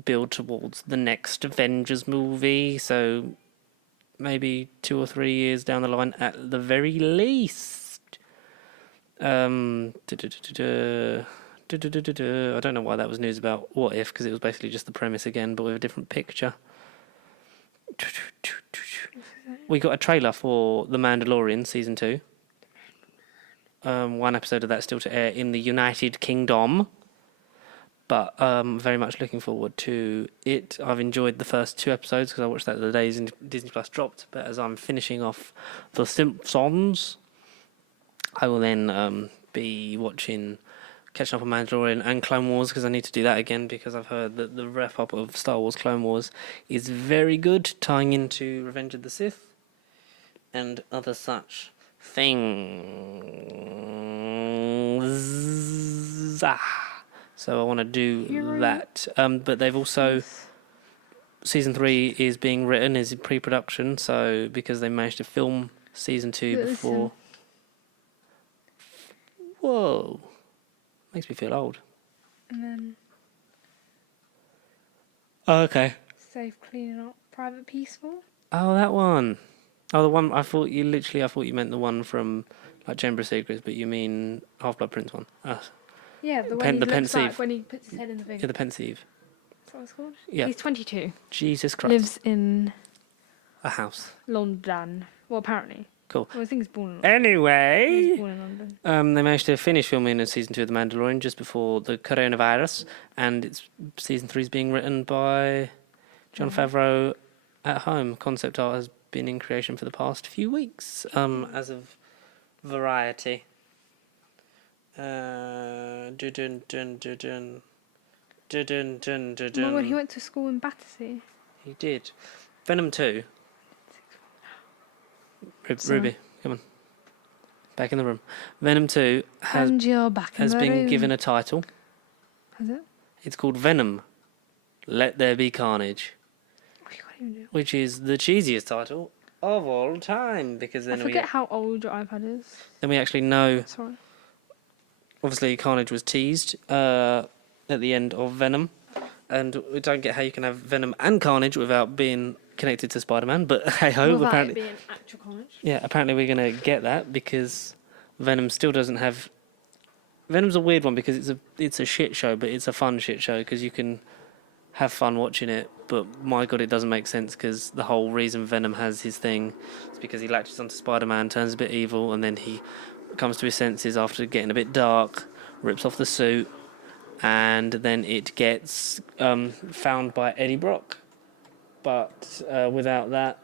build towards the next Avengers movie. So maybe 2 or 3 years down the line at the very least. I don't know why that was news about What If, because it was basically just the premise again, but with a different picture. We got a trailer for The Mandalorian Season 2. One episode of that still to air in the United Kingdom. But very much looking forward to it. I've enjoyed the first 2 episodes because I watched that the days Disney Plus dropped. But as I'm finishing off The Simpsons, I will then be catching up on Mandalorian and Clone Wars because I need to do that again because I've heard that the wrap-up of Star Wars Clone Wars is very good, tying into Revenge of the Sith and other such things. So I want to do that. But they've also... Season 3 is being written, is in pre-production, so because they managed to film Season 2 before... Whoa. Makes me feel old. And then Okay. Safe, Cleaning Up, Private, Peaceful. Oh, that one. Oh, the one, I thought you meant the one from like Chamber of Secrets, but you mean Half-Blood Prince one. Yeah, the one he looks Pensieve. like when he puts his head in the thing. Yeah, the Pensieve. That's what it's called? Yeah. He's 22. Jesus Christ. Lives in A house. London. Well, apparently. Cool. Well, I think he's born in London. Anyway, He's born in London. they managed to finish filming in Season 2 of The Mandalorian just before the coronavirus, and Season 3 is being written by Jon Favreau at home. Concept art has been in creation for the past few weeks, as of Variety. Remember when he went to school in Battersea? He did. Venom 2. Sorry. Ruby, come on. Back in the room. Venom 2 And you're back in has the been room. given a title. Has it? It's called Venom. Let There Be Carnage. Oh, you can't even do it. Which is the cheesiest title of all time. Because I then forget how old your iPad is. we actually know... Sorry. Obviously, Carnage was teased at the end of Venom. And we don't get how you can have Venom and Carnage without being connected to Spider-Man. But hey-ho, Without apparently... it being actual Carnage. Yeah, apparently we're going to get that because Venom still doesn't have... Venom's a weird one because it's a shit show, but it's a fun shit show because you can have fun watching it. But my God, it doesn't make sense because the whole reason Venom has his thing is because he latches onto Spider-Man, turns a bit evil, and then he comes to his senses after getting a bit dark, rips off the suit, and then it gets found by Eddie Brock. But without that,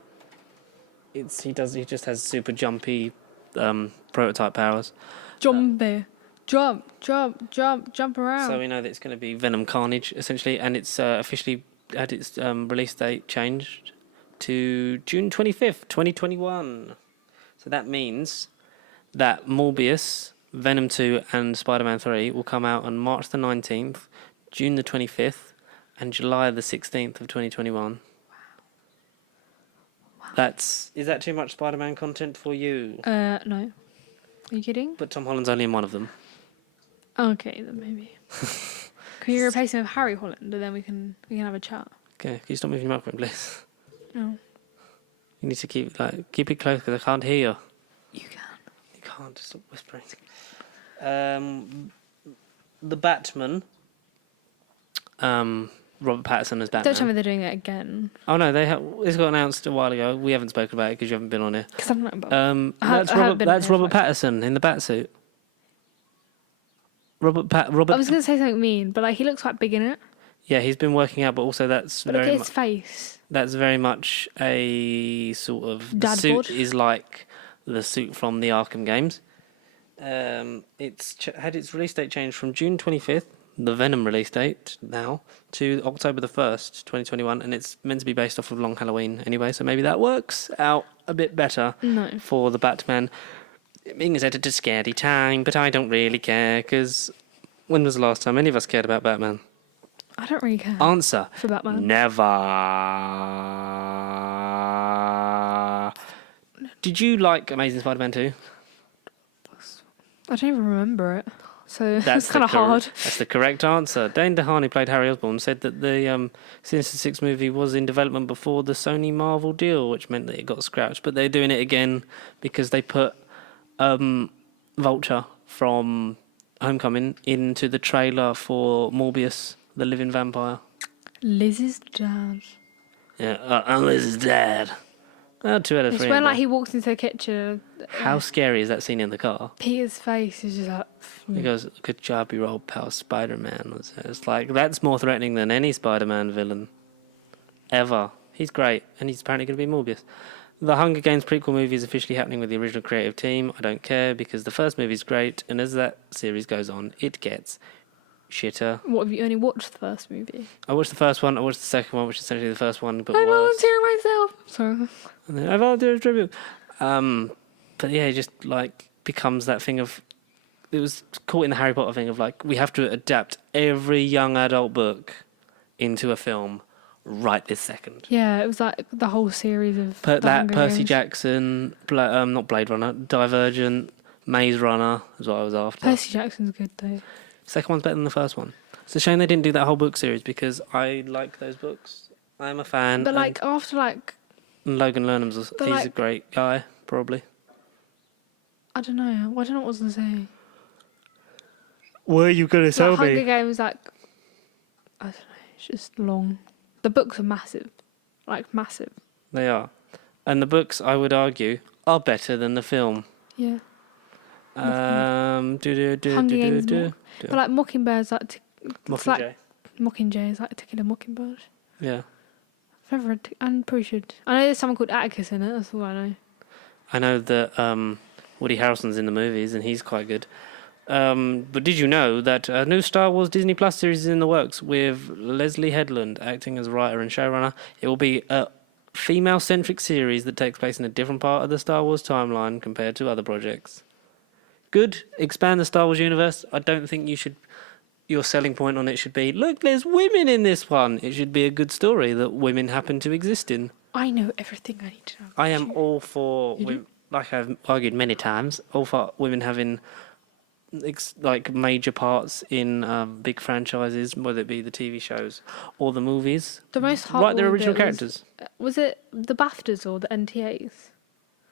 he just has super jumpy prototype powers. Jumpy. Jump around. So we know that it's going to be Venom Carnage, essentially, and it's officially had its release date changed to June 25th, 2021. So that means that Morbius Venom 2 and Spider-Man 3 will come out on March the 19th, June the 25th, and July the 16th of 2021. Wow. Is that too much Spider-Man content for you? No. Are you kidding? But Tom Holland's only in one of them. Okay, then maybe. Can you replace him with Harry Holland, and then we can have a chat? Okay, can you stop moving your microphone, please? No. You need to keep it close because I can't hear you. You can. You can't, just stop whispering. The Batman. Robert Pattinson as Batman. Don't tell me they're doing it again. Oh no, this got announced a while ago. We haven't spoken about it because you haven't been on here. Because I'm not about. That's Robert Pattinson in the Batsuit. Robert. I was going to say something mean, but like he looks quite big in it. Yeah, he's been working out, but also that's but look at his face. That's very much a sort of Dad the suit bod. is like the suit from the Arkham games. It's had its release date changed from June 25th, the Venom release date now, to October the 1st, 2021, and it's meant to be based off of Long Halloween anyway, so maybe that works out a bit better for the Batman. Being is at a scary time, but I don't really care, because when was the last time any of us cared about Batman? I don't really care. Answer. For Batman. Never. Did you like Amazing Spider-Man 2? I don't even remember it. So it's kind of hard. That's the correct answer. Dane DeHaan, who played Harry Osborn, said that the Sinister Six movie was in development before the Sony Marvel deal, which meant that it got scratched. But they're doing it again because they put Vulture from Homecoming into the trailer for Morbius, the living vampire. Liz's dad. Yeah, and Liz's dad. 2 out of 3. It's when like he walks into the kitchen. How scary is that scene in the car? Peter's face is just like. He goes, "Good job, your old pal Spider-Man." It's like that's more threatening than any Spider-Man villain ever. He's great, and he's apparently going to be Morbius. The Hunger Games prequel movie is officially happening with the original creative team. I don't care because the first movie is great, and as that series goes on, it gets shitter. What, have you only watched the first movie? I watched the first one. I watched the second one, which is essentially the first one, but I'm worse. volunteering myself. Sorry. And then I volunteer a tribute. But yeah, it just like becomes that thing of. It was caught in the Harry Potter thing of like we have to adapt every young adult book into a film right this second. Yeah, it was like the whole series of Percy Jackson, not Blade Runner, Divergent, Maze Runner is what I was after. Percy Jackson's good though. Second one's better than the first one. It's a shame they didn't do that whole book series because I like those books. I'm a fan. But like after like Logan Lerman's he's a great guy, probably. I don't know. I don't know what I was gonna say. Were you gonna tell me? Hunger Games, like I don't know. It's just long. The books are massive, like massive. They are, and the books I would argue are better than the film. Yeah. Hunger Games more. But like Mockingbird's like Mockingjay. Mockingjay is like To Kill a Mockingbird. Yeah. I've never read. I'm pretty sure. I know there's someone called Atticus in it. That's all I know. I know that Woody Harrelson's in the movies and he's quite good. But did you know that a new Star Wars Disney Plus series is in the works with Leslie Headland acting as writer and showrunner? It will be a female-centric series that takes place in a different part of the Star Wars timeline compared to other projects. Good. Expand the Star Wars universe. I don't think your selling point on it should be, look, there's women in this one. It should be a good story that women happen to exist in. I know everything I need to know. I am all for, like I've argued many times, all for women having like major parts in big franchises, whether it be the TV shows or the movies. The most hard Write their original characters. Was it the BAFTAs or the NTAs?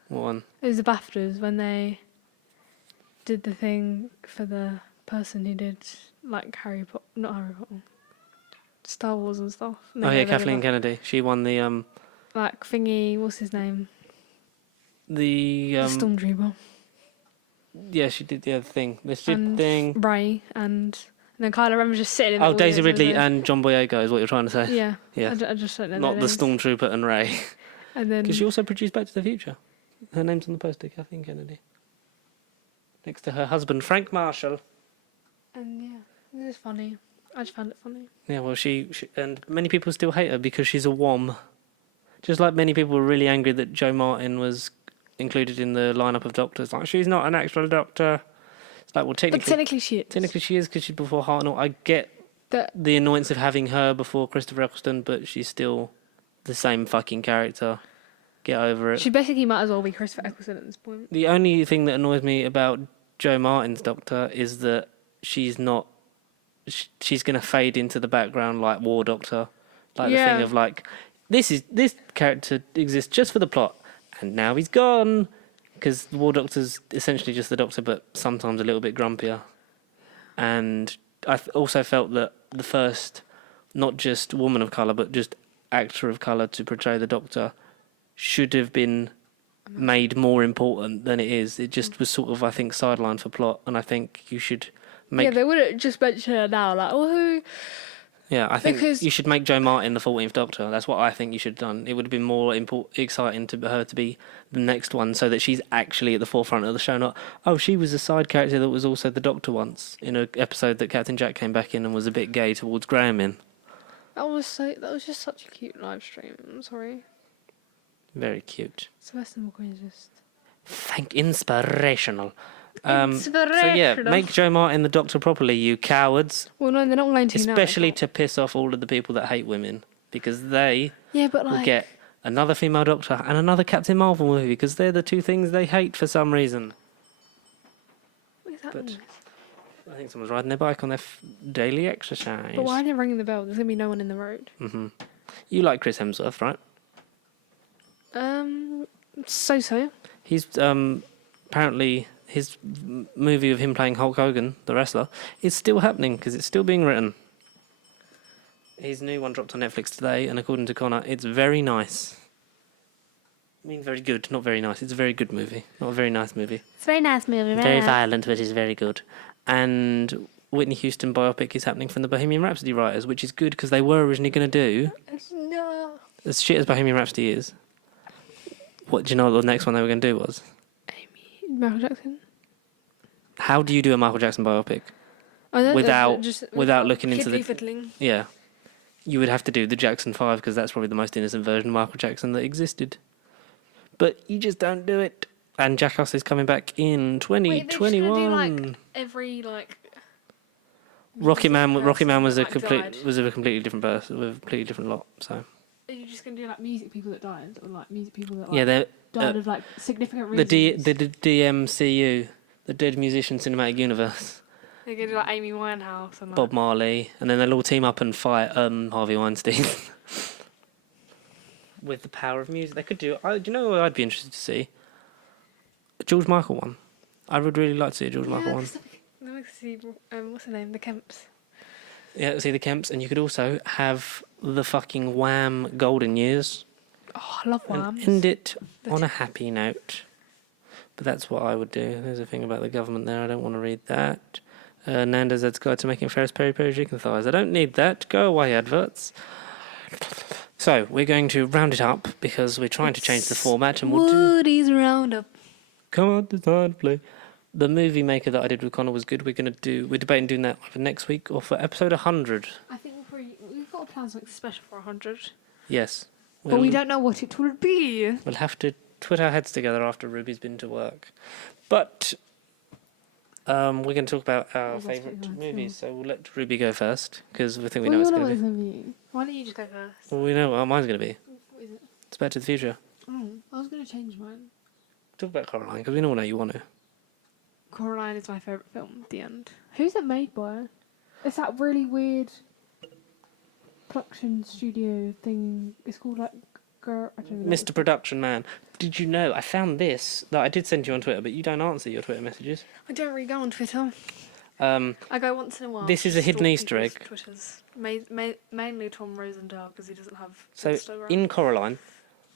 What one? It was the BAFTAs when they did the thing for the person who did like not Harry Potter, Star Wars and stuff. Oh yeah, Kathleen Kennedy. She won the like thingy. What's his name? The Stormtrooper. Yeah, she did the other thing. The ship and thing. Ray and then Kylo Ren was just sitting in the Daisy audience, Ridley and John Boyega is what you're trying to say. Yeah. Yeah. I just don't know. Not the Stormtrooper and Ray. And then Because she also produced Back to the Future. Her name's on the poster, Kathleen Kennedy. Next to her husband, Frank Marshall. And yeah, this is funny. I just found it funny. Yeah, well, she and many people still hate her because she's a wom. Just like many people were really angry that Joe Martin was included in the lineup of doctors. Like, she's not an actual doctor. It's like, well, But technically she is. technically she is because she's before Hartnell. I get the annoyance of having her before Christopher Eccleston, but she's still the same fucking character. Get over it. She basically might as well be Christopher Eccleston at this point. The only thing that annoys me about Jo Martin's Doctor is that she's not. She's going to fade into the background like War Doctor, like the thing of like, this character exists just for the plot, and now he's gone, because the War Doctor's essentially just the Doctor, but sometimes a little bit grumpier. And I also felt that the first, not just woman of colour, but just actor of colour to portray the Doctor should have been made more important than it is. It just was sort of, I think, sidelined for plot, and I think you should make... Yeah, they wouldn't just mention her now, like, woohoo. Yeah, I think you should make Jo Martin the 14th Doctor. That's what I think you should have done. It would have been more exciting to her to be the next one, so that she's actually at the forefront of the show, not, oh, she was a side character that was also the Doctor once, in an episode that Captain Jack came back in and was a bit gay towards Graham in. That was just such a cute live stream. I'm sorry. Very cute. Sylvester McCoy is just... Inspirational. Inspirational. So yeah, make Jo Martin the Doctor properly, you cowards. Well, no, they're not going to Especially to piss off all of the people that hate women, because they will get another female Doctor and another Captain Marvel movie, because they're the two things they hate for some reason. What is that But mean? I think someone's riding their bike on their daily exercise. But why are they ringing the bell? There's going to be no one in the road. Mm-hmm. You like Chris Hemsworth, right? So. He's apparently his movie of him playing Hulk Hogan, the wrestler, is still happening because it's still being written. His new one dropped on Netflix today, and according to Connor, it's very nice. I mean, very good, not very nice. It's a very good movie, not a very nice movie. It's a very nice movie. Very violent, but it's very good. And Whitney Houston biopic is happening from the Bohemian Rhapsody writers, which is good because they were originally going to do... No. As shit as Bohemian Rhapsody is, what do you know what the next one they were going to do was? Michael Jackson. How do you do a Michael Jackson biopic without looking into the... Fiddling. Yeah. You would have to do the Jackson 5 because that's probably the most innocent version of Michael Jackson that existed. But you just don't do it. And Jackass is coming back in 2021. Do, every Rocket Man was a died. completely different person with a completely different lot. So are you just gonna do music people that died, or music people that died of significant reasons? The DMCU, the Dead Musician Cinematic Universe. They're gonna do Amy Winehouse and Bob Marley, and then they'll all team up and fight Harvey Weinstein. With the power of music, they could do. Do you know what I'd be interested to see? A George Michael one. I would really like to see a George Michael one. Let me see. What's the name? The Kemps. Yeah, see the Kemps, and you could also have the fucking Wham Golden Years. Oh, I love Wham. And end it on a happy note. But that's what I would do. There's a thing about the government there. I don't want to read that. Nando's Ed's Guide to Making Ferris Peri Peri Chicken Thighs. I don't need that. Go away, adverts. So, we're going to round it up because we're trying to change the format. And we'll Woody's Roundup. Come on, it's time to play. The movie maker that I did with Connor was good. We're debating doing that for next week or for episode 100. I think we've got to plan something special for 100. Yes. But we don't know what it will be. We'll have to put our heads together after Ruby's been to work. But we're going to talk about our favourite movies. So we'll let Ruby go first because we think we know what it's going to be. Why don't you just go first? Well, we know what mine's going to be. What is it? It's Back to the Future. Oh, I was going to change mine. Talk about Coraline because we all know you want to. Coraline is my favourite film. The end. Who's it made by? It's that really weird production studio thing. It's called I don't know. Mr. Production Man. Did you know I found this that I did send you on Twitter, but you don't answer your Twitter messages. I don't really go on Twitter. I go once in a while. This is a hidden Easter egg. Twitters. Mainly Tom Rosendale because he doesn't have So Instagram. in Coraline,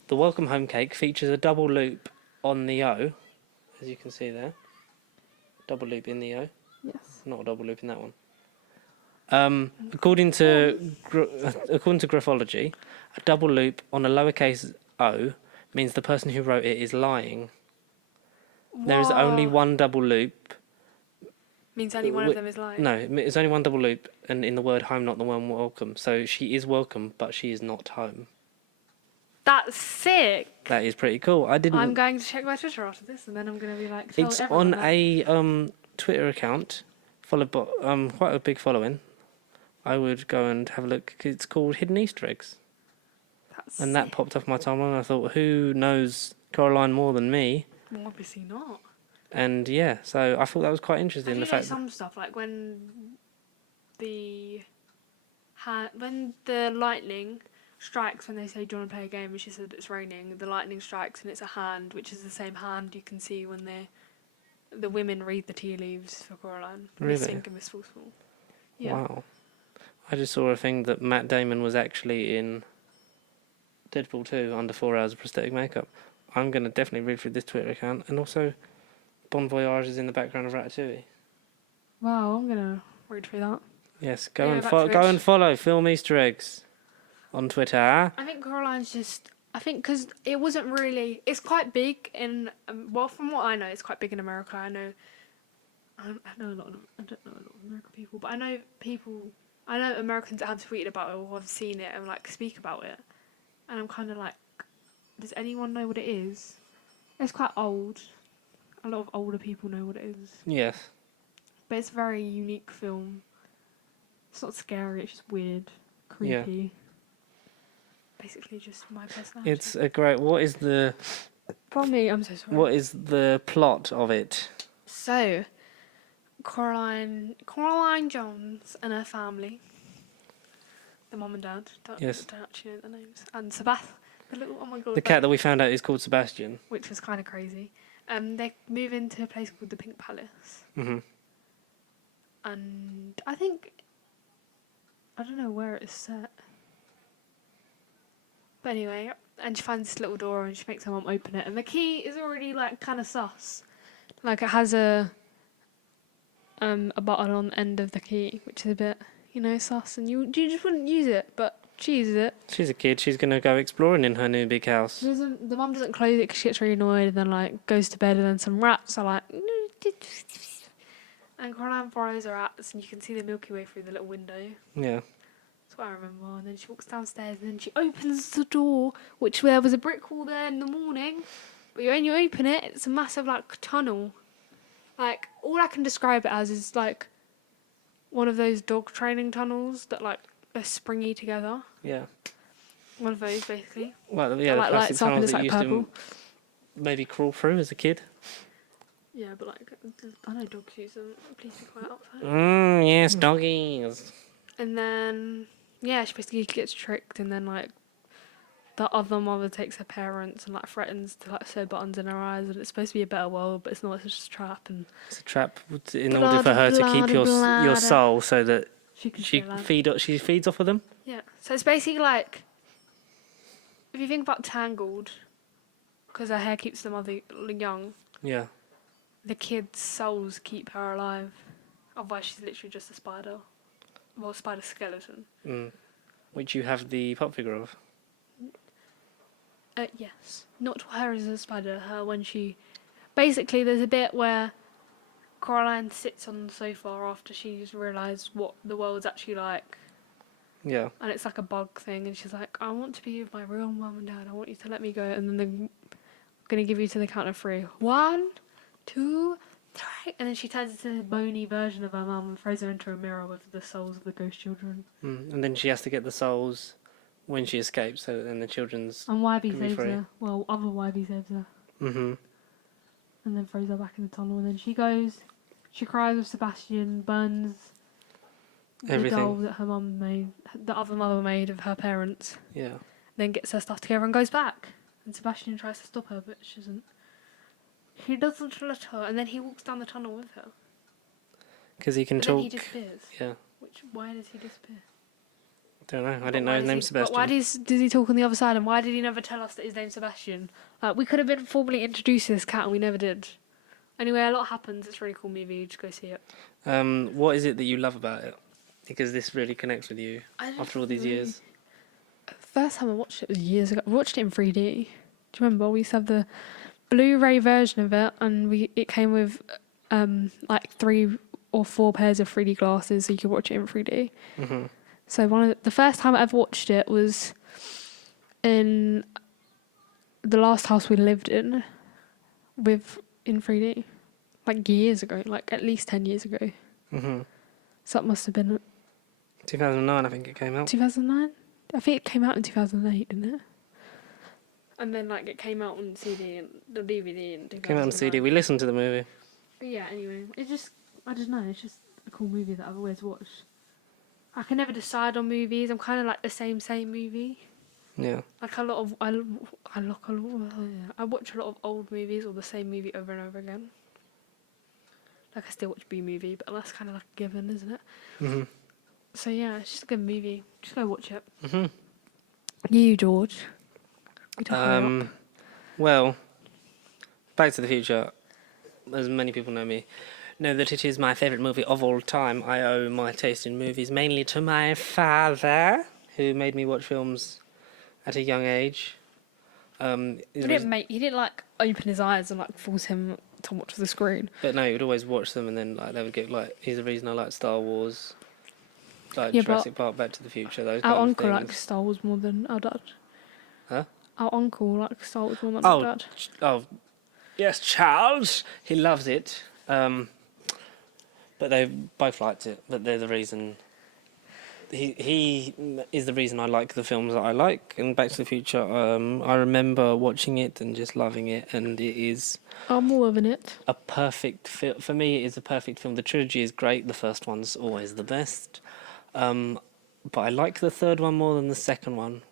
the welcome home cake features a double loop on the O, as you can see there. Double loop in the O. Yes. Not a double loop in that one. According to graphology, a double loop on a lowercase o means the person who wrote it is lying. What? There is only one double loop. Means only one of them is lying. No, it's only one double loop, and in the word home, not the word welcome. So she is welcome, but she is not home. That's sick. That is pretty cool. I'm going to check my Twitter after this, and then I'm going to be like. It's on a Twitter account, followed by quite a big following, I would go and have a look. It's called Hidden Easter Eggs. That's And that sick. popped off my timeline. I thought, who knows Coraline more than me? Well, obviously not. And yeah, so I thought that was quite interesting. And The you know fact some stuff, like when the lightning strikes when they say, do you want to play a game? And she said it's raining. The lightning strikes and it's a hand, which is the same hand you can see when the women read the tea leaves for Coraline. Really? Miss Sink and Miss Forceful. Yeah. Wow. I just saw a thing that Matt Damon was actually in Deadpool 2 under 4 hours of prosthetic makeup. I'm going to definitely read through this Twitter account. And also, Bon Voyage is in the background of Ratatouille. Wow, I'm gonna read through that. Yes, Yeah, go and follow Film Easter Eggs on Twitter. I think Coraline's just. I think because it wasn't really. It's quite big in. Well, from what I know, it's quite big in America. I know a lot of. I don't know a lot of American people, but I know people. I know Americans that have tweeted about it or have seen it and like speak about it, and I'm kind of like, does anyone know what it is? It's quite old. A lot of older people know what it is. Yes. But it's a very unique film. It's not scary, it's just weird, creepy. Yeah. Basically just my personality. It's a great... What is the I'm so sorry. What is the plot of it? So, Coraline Jones and her family, the mum and dad, don't actually know their names, and Sebastian, oh my god. The cat that we found out is called Sebastian. Which was kind of crazy. They move into a place called the Pink Palace. Mm-hmm. And I think, I don't know where it's set. But anyway, and she finds this little door and she makes her mum open it. And the key is already like kind of sus. Like it has a button on the end of the key, which is a bit, sus. And you just wouldn't use it, but she uses it. She's a kid. She's going to go exploring in her new big house. The mum doesn't close it because she gets really annoyed and then like goes to bed and then some rats are like... And Coraline follows her rats and you can see the Milky Way through the little window. Yeah. That's what I remember. And then she walks downstairs and then she opens the door, which there was a brick wall there in the morning. But when you open it, it's a massive like tunnel. Like all I can describe it as is like one of those dog training tunnels that like are springy together. Yeah. One of those basically. Well, yeah, the like plastic lights up and tunnels it's that like you used purple. to maybe crawl through as a kid. Yeah, but like I know dogs use them. Please be quiet outside. Yes, doggies. And then yeah, she basically gets tricked, and then like the other mother takes her parents and like threatens to like sew buttons in her eyes, and it's supposed to be a better world, but it's not. It's just a trap, and it's a trap in order for her to keep your soul, so that she feeds off of them. Yeah, so it's basically like if you think about Tangled, because her hair keeps the mother young. Yeah. The kids' souls keep her alive. Otherwise, she's literally just a spider. Well, spider skeleton. Which you have the pop figure of. Yes. Not her as a spider. Her when she... Basically, there's a bit where Coraline sits on the sofa after she's realised what the world's actually like. Yeah. And it's like a bug thing. And she's like, I want to be with my real mum and dad. I want you to let me go. And then they're going to give you to the count of 3. 1, 2, 3. And then she turns into a bony version of her mum and throws her into a mirror with the souls of the ghost children. And then she has to get the souls when she escapes, so then the children's... And YB saves her. Well, other YB saves her. Mm-hmm. And then throws her back in the tunnel. And then she goes, she cries with Sebastian, burns everything. The doll that her mum made, the other mother made of her parents. Yeah. Then gets her stuff together and goes back. And Sebastian tries to stop her, but she doesn't. He doesn't let her, and then he walks down the tunnel with her. Because he can but talk. Then he disappears. Yeah. Why does he disappear? Don't know. I didn't know his name's Sebastian. But why does he talk on the other side, and why did he never tell us that his name's Sebastian? We could have been formally introduced to this cat, and we never did. Anyway, a lot happens. It's a really cool movie. Just go see it. What is it that you love about it? Because this really connects with you after all these years. First time I watched it was years ago. I watched it in 3D. Do you remember? We used to have the Blu-ray version of it, and it came with like 3 or 4 pairs of 3D glasses, so you could watch it in 3D. Mm-hmm. So the first time I ever watched it was in the last house we lived in in 3D. like years ago, like at least 10 years ago. Mhm. So that must have been 2009, I think it came out. 2009. I think it came out in 2008, didn't it? And then like it came out on CD and the DVD in 2009. Came out on CD. We listened to the movie. But yeah, anyway, I don't know, it's just a cool movie that I've always watched. I can never decide on movies. I'm kind of like the same movie. Yeah. Like I watch a lot of old movies or the same movie over and over again. Like I still watch B movie, but that's kind of like a given, isn't it? Mhm. So yeah, it's just a good movie. Just go watch it. Mhm. You, George. You don't hurry up. Well, Back to the Future, as many people know that it is my favourite movie of all time. I owe my taste in movies mainly to my father, who made me watch films at a young age. He didn't like open his eyes and like force him to watch the screen. But no, he would always watch them, and then like they would get like. He's the reason I like Star Wars, like Yeah, Jurassic Park, Back to the Future. Those Our kind of uncle things. likes Star Wars more than our dad. Huh? Our uncle likes Star Wars more than our dad. Oh, yes, Charles. He loves it. But they both liked it. But they're the reason. He is the reason I like the films that I like. And Back to the Future, I remember watching it and just loving it. And it is I'm more loving it. a perfect film. For me, it is a perfect film. The trilogy is great. The first one's always the best. But I like the third one more than the second one.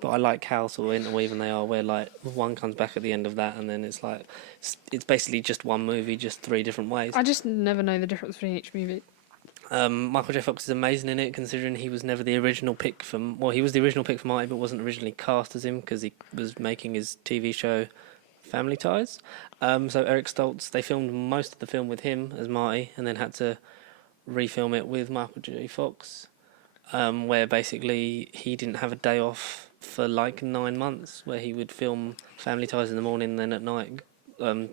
But I like how sort of interweaving they are, where like one comes back at the end of that, and then it's like it's basically just one movie, just three different ways. I just never know the difference between each movie. Michael J. Fox is amazing in it, considering he was never the original pick for. Well, he was the original pick for Marty, but wasn't originally cast as him because he was making his TV show Family Ties. So Eric Stoltz, they filmed most of the film with him as Marty, and then had to refilm it with Michael J. Fox, where basically he didn't have a day off for like 9 months, where he would film Family Ties in the morning, and then at night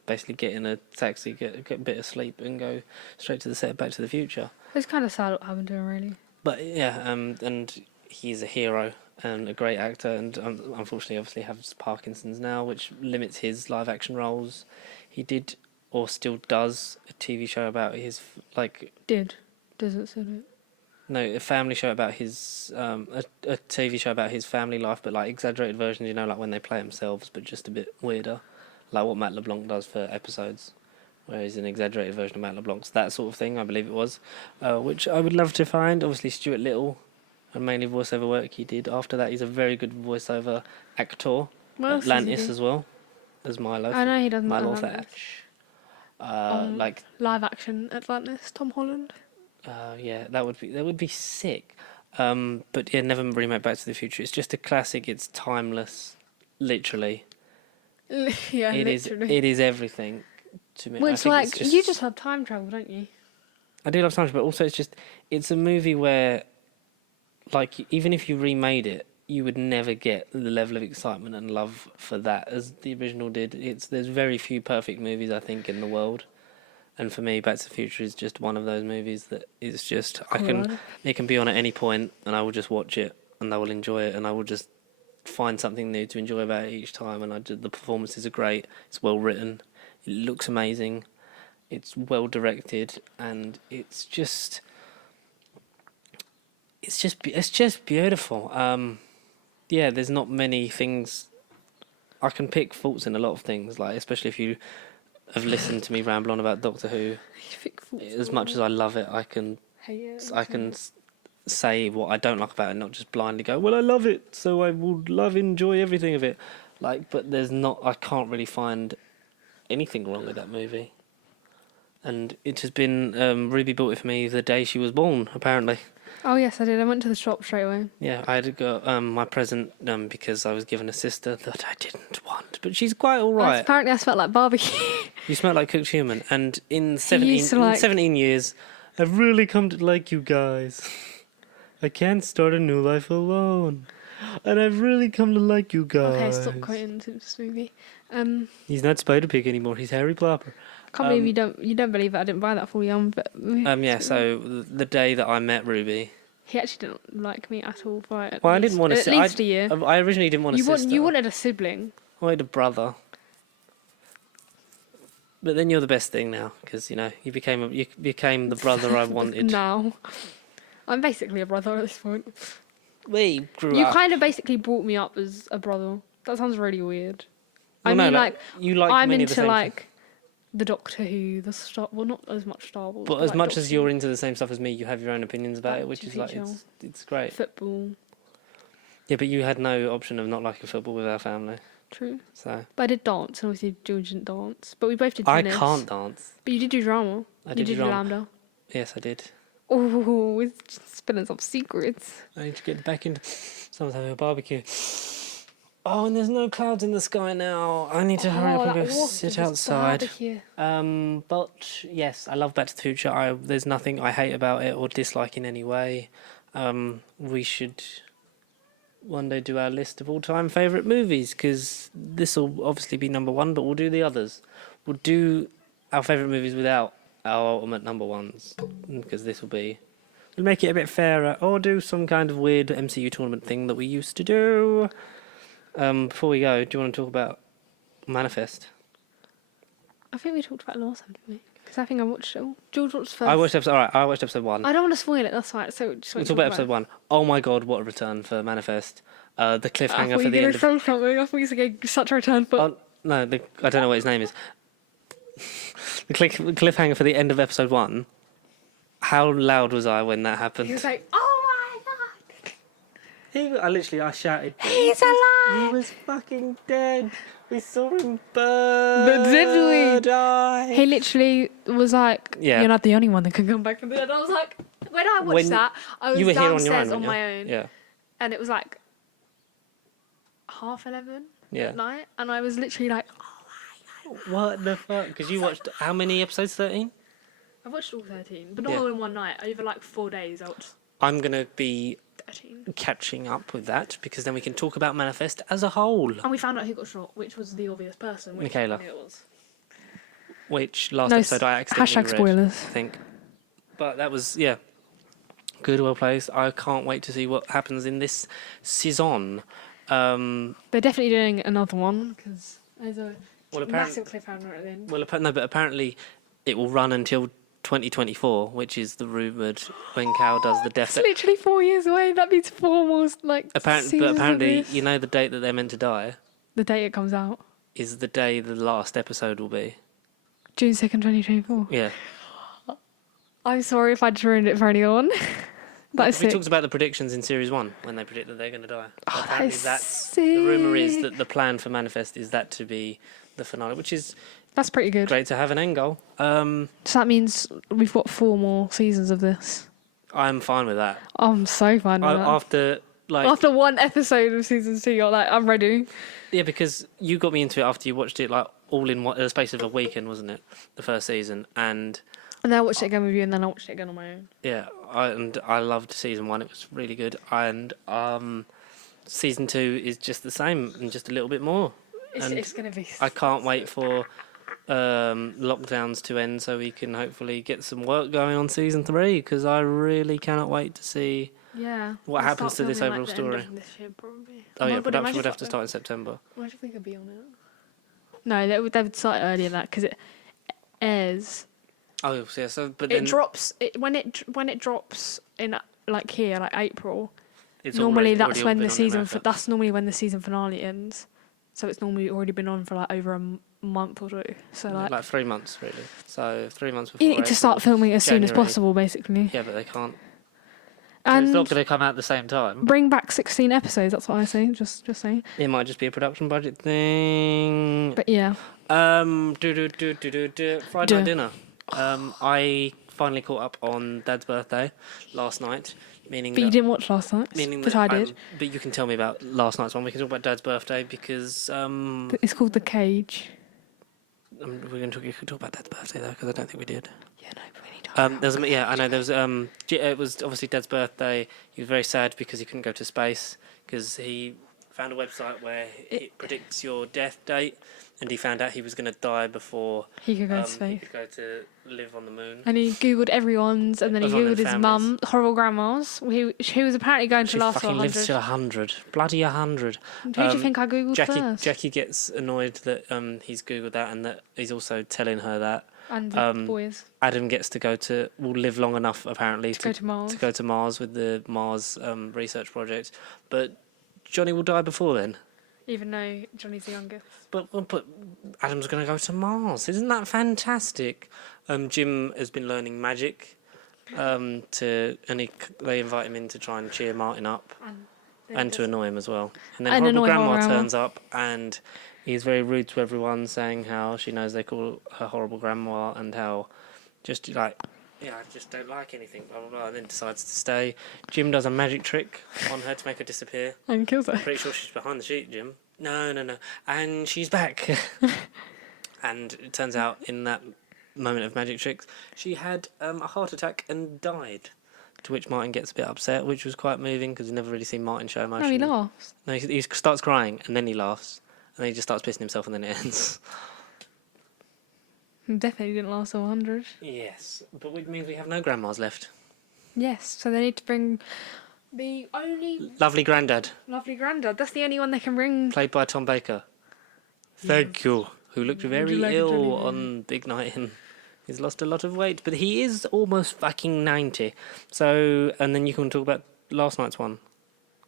basically get in a taxi, get a bit of sleep, and go straight to the set of Back to the Future. It's kind of sad what happened to him, really. But yeah, and he's a hero and a great actor, and unfortunately, obviously, has Parkinson's now, which limits his live action roles. He did, or still does, a TV show about his Doesn't say it. No, a family show about his a TV show about his family life, but like exaggerated versions, you know, like when they play themselves, but just a bit weirder, like what Matt LeBlanc does for episodes, where he's an exaggerated version of Matt LeBlanc's, that sort of thing, I believe it was, which I would love to find. Obviously, Stuart Little, and mainly voiceover work he did. After that, he's a very good voiceover actor. What else does he Atlantis do? as well, as Milo. I know he does Milo Atlantis. Thatch. Like Live action Atlantis, Tom Holland. yeah, that would be sick. But yeah, never remake Back to the Future. It's just a classic. It's timeless, literally. Yeah, It is everything to me. Well, I it's think like you just have time travel, don't you? I do love time, but also it's a movie where, like, even if you remade it, you would never get the level of excitement and love for that as the original did. There's very few perfect movies, I think, in the world. And for me, Back to the Future is just one of those movies that is just it can be on at any point, and I will just watch it, and I will enjoy it, and I will just find something new to enjoy about it each time. And the performances are great. It's well written. It looks amazing. It's well directed, and it's just beautiful. Yeah, there's not many things. I can pick faults in a lot of things, like especially if you have listened to me ramble on about Doctor Who. As much as I love it, I can say what I don't like about it, not just blindly go, well, I love it, so I will enjoy everything of it. Like, but I can't really find anything wrong with that movie. And it has been, Ruby bought it for me the day she was born, apparently. Oh yes, I did. I went to the shop straight away. Yeah, I had got my present because I was given a sister that I didn't want, but she's quite all right. Apparently, I smelled like barbecue. You smell like cooked human, and in 17 years, I've really come to like you guys. I can't start a new life alone, and I've really come to like you guys. Okay, stop quoting this movie. He's not Spider-Pig anymore. He's Harry Plopper. Can't believe you don't believe it. I didn't buy that for you, but yeah. So the day that I met Ruby, he actually didn't like me at all for it. I didn't want to. At least a year. I originally didn't want a sister. You wanted a sibling. I wanted a brother. But then you're the best thing now because you became the brother I wanted. Now, I'm basically a brother at this point. We grew You up. kind of basically brought me up as a brother. That sounds really weird. Well, I no, mean, like, you like I'm many of the into same like the Doctor Who, the Star. Well, not as much Star Wars. But as like much as Doctor you're Who, into the same stuff as me, you have your own opinions about Back it, which to is the like Future. it's great. Football, Yeah, but you had no option of not liking football with our family, true. so But I did dance, and obviously George didn't dance. But we both did I tennis. can't dance. But you did do drama. I You did did drama. Lambda. Yes, I did. Oh, we're spilling some secrets. I need to get back into someone's having a barbecue. Oh, and there's no clouds in the sky now. I need to hurry up and go sit outside. But yes, I love Back to the Future. There's nothing I hate about it or dislike in any way. We should one day do our list of all-time favourite movies because this will obviously be number one, but we'll do the others. We'll do our favourite movies without our ultimate number ones because this will be... We'll make it a bit fairer or do some kind of weird MCU tournament thing that we used to do. Before we go, do you want to talk about Manifest? I think we talked about it last time, didn't we? Because I think I watched it all. George watched first. I watched episode 1. I don't want to spoil it, that's right. So just We'll talk about episode 1. Oh my god, what a return for Manifest. The cliffhanger for the end of... something. I thought you were going to get such a return, but... Oh, no, I don't know what his name is. The cliffhanger for the end of episode 1. How loud was I when that happened? He was like, oh my god! I shouted. He's alive! He was fucking dead. We saw him burn. But did we? Die. He literally was like, Yeah. you're not the only one that can come back from the dead. I was like, when I watched that, I was you were here on your downstairs own, on weren't my you? own. Yeah. And it was like 11:30 Yeah. at night. And I was literally like, What the fuck? Because you watched how many episodes? 13? I watched all 13, but not Yeah. all in one night. Over like 4 days, I watched I'm gonna be 13. catching up with that because then we can talk about Manifest as a whole. And we found out who got shot, which was the obvious person. Which Michaela. I knew it was. Which last No, episode I accidentally hashtag read, spoilers. I think. But that was, yeah, good, well placed. I can't wait to see what happens in this season. They're definitely doing another one because there's a Well, massive cliffhanger at the end. Well, no, but apparently it will run until 2024, which is the rumoured when Cal does the death. It's literally 4 years away. That means 4 more But seasons of apparently, this. you know, the date that they're meant to die The date it comes out, is the day the last episode will be. June 2nd, 2024. Yeah. I'm sorry if I just ruined it for anyone. That is We sick. talked about the predictions in series 1 when they predict that they're going to die. Oh, that Apparently is the rumour is sick. that the plan for Manifest is that to be the finale, which is That's pretty good. great to have an end goal. So that means we've got 4 more seasons of this. I'm fine with that. I'm so fine with that. After After one episode of season 2, you're like, I'm ready. yeah, because you got me into it after you watched it like all in the space of a weekend, wasn't it? The first season, and And then I watched it again with you, and then I watched it again on my own. yeah, I loved season 1. It was really good, and season 2 is just the same and just a little bit more. And It's going to be... I can't wait for lockdowns to end so we can hopefully get some work going on season 3 because I really cannot wait to see Yeah. what We'll happens start to this filming, overall the end story. of this year, probably. Oh yeah, my God, production imagine would have if to start in September. Imagine if we could be on it. No, they would start earlier than that because it airs. Oh yeah, so but It then drops when it drops in like here, like April. it's Normally already that's when been the on season. America. That's normally when the season finale ends. So it's normally already been on for like over a month or 2. So like 3 months really. So 3 months before. you need to start April. filming as soon as January. possible, basically. Yeah, but they can't. And It's not going to come out at the same time. bring back 16 episodes. That's what I say. Just saying. It might just be a production budget thing. But yeah. Friday night dinner. I finally caught up on Dad's birthday last night, meaning But you that, didn't watch last night. meaning But that I did. but you can tell me about last night's one. We can talk about Dad's birthday because It's called The Cage. we're going to talk about Dad's birthday though because I don't think we did. Yeah, no, but we need to. I know there was it was obviously Dad's birthday. He was very sad because he couldn't go to space because he found a website where it predicts your death date, and he found out he was going to die before He could go to he space. could go to live on the moon. And he googled everyone's, and then he Everyone in googled his families. mum, horrible grandma's. He was apparently going to She last for fucking lives 100. to 100. Bloody 100. Who do you think I googled first? Jackie gets annoyed that he's googled that, and that he's also telling her that. And the boys. Adam gets to will live long enough apparently To go to Mars. with the Mars research project, but Johnny will die before then. Even though Johnny's the youngest. But Adam's going to go to Mars. Isn't that fantastic? Jim has been learning magic, they invite him in to try and cheer Martin up and to annoy him as well. And then horrible grandma turns up, and he's very rude to everyone, saying how she knows they call her horrible grandma, and how just like, yeah, I just don't like anything, blah, blah, blah, and then decides to stay. Jim does a magic trick on her to make her disappear. And kills her. Pretty sure she's behind the sheet, Jim. No. And she's back. And it turns out in that moment of magic tricks, she had a heart attack and died. To which Martin gets a bit upset, which was quite moving because you've never really seen Martin show emotion. No, he laughs. No, he starts crying and then he laughs. And then he just starts pissing himself and then it ends. Definitely didn't last till 100. Yes, but it means we have no grandmas left. Yes, so they need to bring the only Lovely granddad, lovely granddad. That's the only one they can bring. played by Tom Baker. Thank you. Who looked very like a ill Johnny on Big Night In. He's lost a lot of weight, but he is almost fucking 90. So, and then you can talk about last night's one.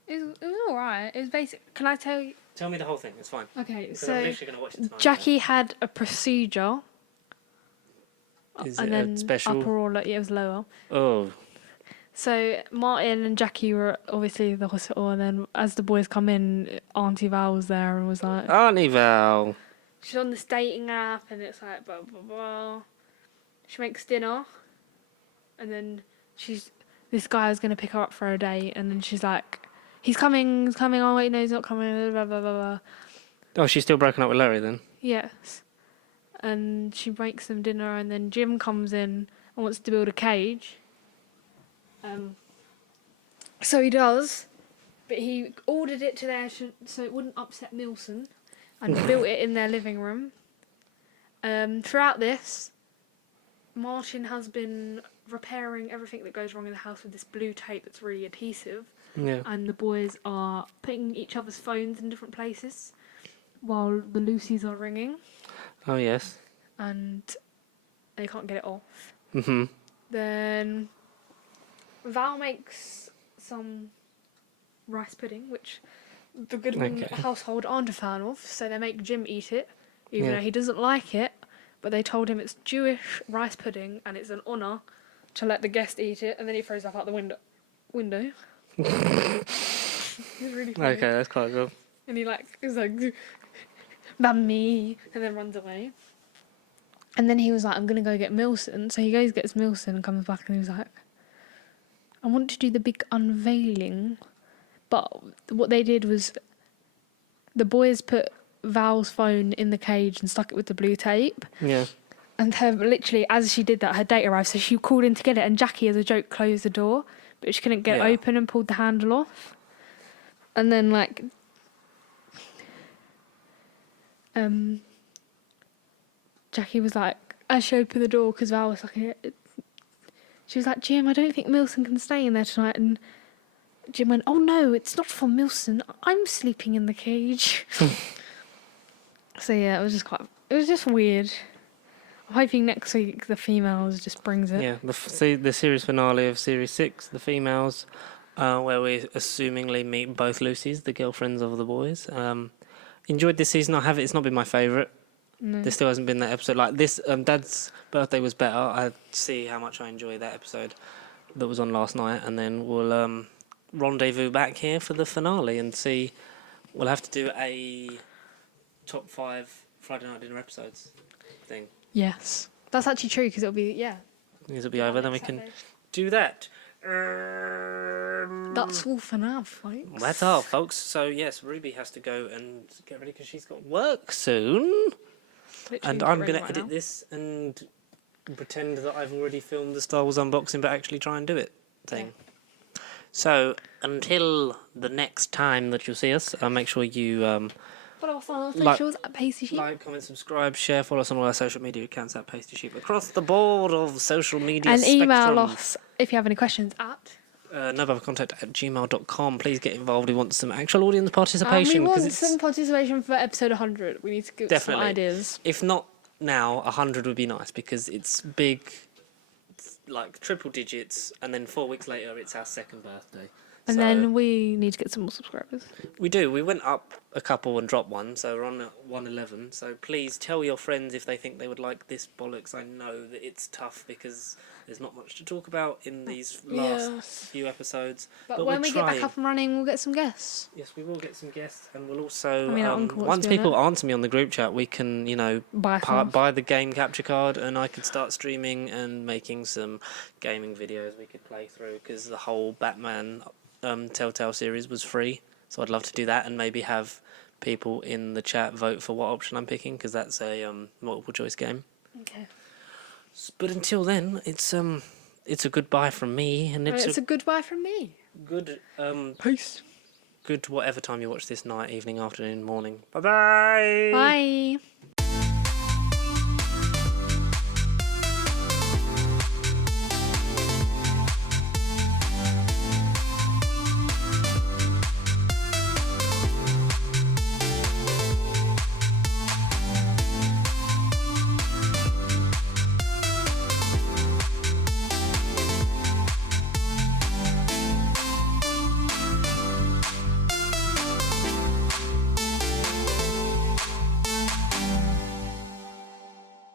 It was alright. It was basic. Can I tell you? Tell me the whole thing, it's fine. Okay, Because so I'm literally going to watch it tonight. Jackie had a procedure. Is and it a then special? upper or it was lower. Oh, So Martin and Jackie were obviously at the hospital, and then as the boys come in, Auntie Val was there and was like, Auntie Val. she's on this dating app, and it's like blah blah blah. She makes dinner, and then this guy is gonna pick her up for a date, and then she's like, he's coming. Oh wait, no, he's not coming. Blah blah blah blah. Oh, she's still broken up with Larry then? Yes, and she makes them dinner, and then Jim comes in and wants to build a cage. So he does, but he ordered it to there so it wouldn't upset Milson, and built it in their living room. Throughout this, Martin has been repairing everything that goes wrong in the house with this blue tape that's really adhesive, Yeah. and the boys are putting each other's phones in different places while the Lucys are ringing, Oh, yes. and they can't get it off. Mm-hmm. Then Val makes some rice pudding, which the Goodwin Okay. household aren't a fan of, so they make Jim eat it, even Yeah. though he doesn't like it. But they told him it's Jewish rice pudding and it's an honour to let the guest eat it, and then he throws that out the window. It's really funny. Okay, that's quite good. And he is like, "Mummy," and then runs away. And then he was like, "I'm gonna go get Milson." So he goes, gets Milson, and comes back, and he was like, "I want to do the big unveiling." But what they did was, the boys put Val's phone in the cage and stuck it with the blue tape. Yeah. And her, literally, as she did that, her date arrived, so she called in to get it, and Jackie, as a joke, closed the door, but she couldn't get it open and pulled the handle off. And then, Jackie was like, as she opened the door, because Val was like, she was like, "Jim, I don't think Milson can stay in there tonight." And Jim went, "Oh no, it's not for Milson. I'm sleeping in the cage." So yeah, it was just weird. I'm hoping next week the females just brings it. Yeah, the series finale of Series 6, the females, where we assumingly meet both Lucys, the girlfriends of the boys. Enjoyed this season. It's not been my favourite. No. There still hasn't been that episode. Like this, Dad's birthday was better. I see how much I enjoy that episode that was on last night, and then we'll rendezvous back here for the finale and see. We'll have to do a top 5 Friday night dinner episodes thing. Yes, that's actually true, because it'll be It'll be over, then we can do that. That's all for now, folks. That's all, folks. So yes, Ruby has to go and get ready because she's got work soon. Literally And get I'm ready going to right edit now. this and pretend that I've already filmed the Star Wars unboxing, but actually try and do it thing. So until the next time that you'll see us, make sure you Follow us on our Like- socials at Pasty Sheep. like, comment, subscribe, share, follow us on all our social media accounts at Pasty Sheep across the board of social media And email spectrum. us if you have any questions at. novecontact@gmail.com. Please get involved. We want some actual audience And we participation. want it's some participation for episode 100. We need to give Definitely. some ideas. If not now, 100 would be nice because it's big, it's like triple digits, and then 4 weeks later it's our second birthday. And So then we need to get some more subscribers. we do. We went up a couple and dropped one, so we're on at 111. So please tell your friends if they think they would like this bollocks. I know that it's tough because there's not much to talk about in these last Yes. few episodes. But when we're we get back trying. up and running, we'll get some guests. Yes, we will get some guests, and we'll also I mean, our uncle wants once to be on people it. answer me on the group chat, we can buy the game capture card, and I could start streaming and making some gaming videos we could play through because the whole Batman Telltale series was free, so I'd love to do that and maybe have people in the chat vote for what option I'm picking because that's a multiple choice game. Okay. But until then, it's a goodbye from me, and It's a goodbye from me. good Peace. good whatever time you watch this, night, evening, afternoon, morning. Bye bye. Bye.